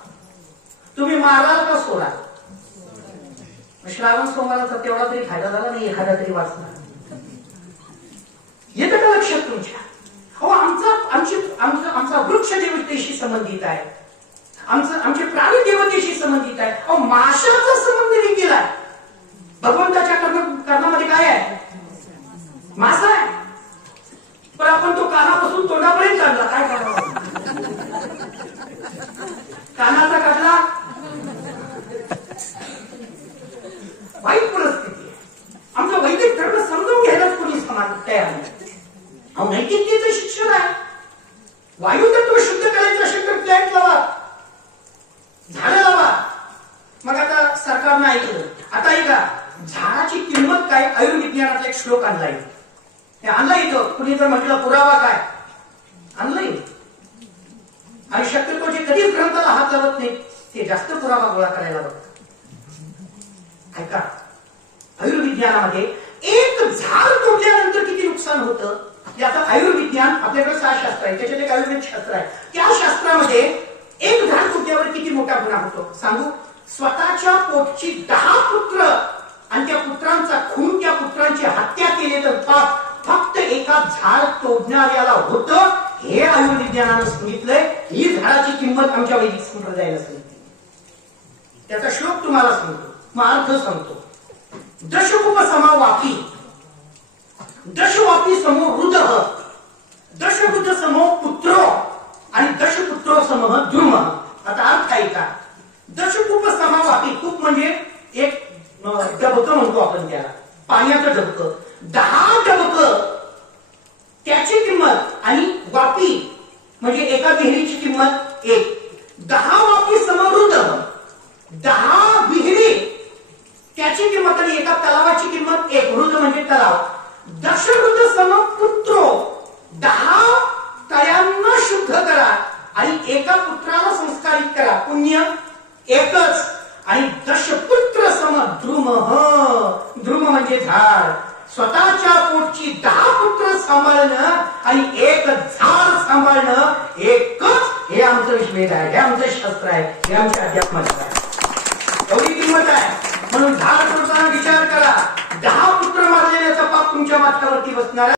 तुम्ही माराल का सोडाल? श्रावण सोमवाराचा तेवढा तरी फायदा झाला नाही, एखादा तरी वाचला. येतं का लक्षात तुमच्या? अहो आमचा वृक्ष देवतेशी संबंधित आहे, आमचे प्राणी देवतेशी संबंधित आहे. अहो माशाचा संबंध नाही केलाय. भगवंताच्या कर्मामध्ये काय आहे? मासा आहे. पण आपण तो कानापासून तोंडापर्यंत काढला. काय करावं? कानाचा काढला, वाईट परिस्थिती आहे. आमचा वैदिक धर्म समजून घ्यायलाच कोणी तयार नाही. अहो नैतिकतेचं शिक्षण आहे. वायुतत्व शुद्ध करायचं असेल तर प्लॅन्ट लावा, झाडं लावा. मग आता सरकारनं ऐकलं. आता ऐका, झाडाची किंमत काय? आयुर्विज्ञानाचा एक श्लोक आणलाय. आणला इथं कुणी जर म्हटलं पुरावा काय? आणलंय. आणि शक्यतो जे कधीच ग्रंथाला हात लावत नाही ते जास्त पुरावा गोळा करायला बघतात. ऐका, आयुर्विज्ञानामध्ये एक झाड तोडल्यानंतर किती नुकसान होतं याचं आयुर्विज्ञान, आपल्याकडे 6 शास्त्र आहे, त्याच्यात एक आयुर्वेद शास्त्र आहे. त्या शास्त्रामध्ये एक झाड तोडल्यावर किती मोठा गुन्हा होतो सांगू? स्वतःच्या पोटची 10 पुत्र आणि त्या पुत्रांचा खून, त्या पुत्रांची हत्या केले तर पाप फक्त एका झाड तोडणाऱ्याला होतं. हे आयुर्विज्ञानानं सांगितलंय. ही झाडाची किंमत आमच्या वैदिक संप्रदायाला सांगितली. त्याचा श्लोक तुम्हाला सांगतो, मग अर्थ सांगतो. दशकुप समा वापी, दशवापी समो हृद, दशहृद समो पुत्रो आणि दशपुत्रो समह द्रुम. आता अर्थ आहे का? दशकुप समा वापी, कूप म्हणजे एक डबकं म्हणतो आपण त्याला, पाण्याचं डबकं. 10 डबकं त्याची किंमत आणि वापी म्हणजे एका विहिरीची किंमत 1. 10 वापी समृद्ध, 10 विहिरी त्याची किंमत आणि एका तलावाची किंमत 1. हृद म्हणजे तलाव. दशहृद समपुत्रो, 10 तळ्यांना शुद्ध करा आणि एका पुत्राला संस्कारित करा, पुण्य एकच. आणि दशपुत्र सम द्रुम, द्रुम म्हणजे झाड. स्वतःच्या पोटची 10 पुत्र सांभाळणं आणि एक झाड सांभाळणं एकच. हे आमचं वेद आहे, हे आमचं शास्त्र आहे, हे आमच्या अध्यात्माचं आहे. एवढी किंमत आहे. म्हणून झाड तोडताना विचार करा, 10 पुत्र मारलेल्याचा पाप तुमच्या माथ्यावरती बसणार.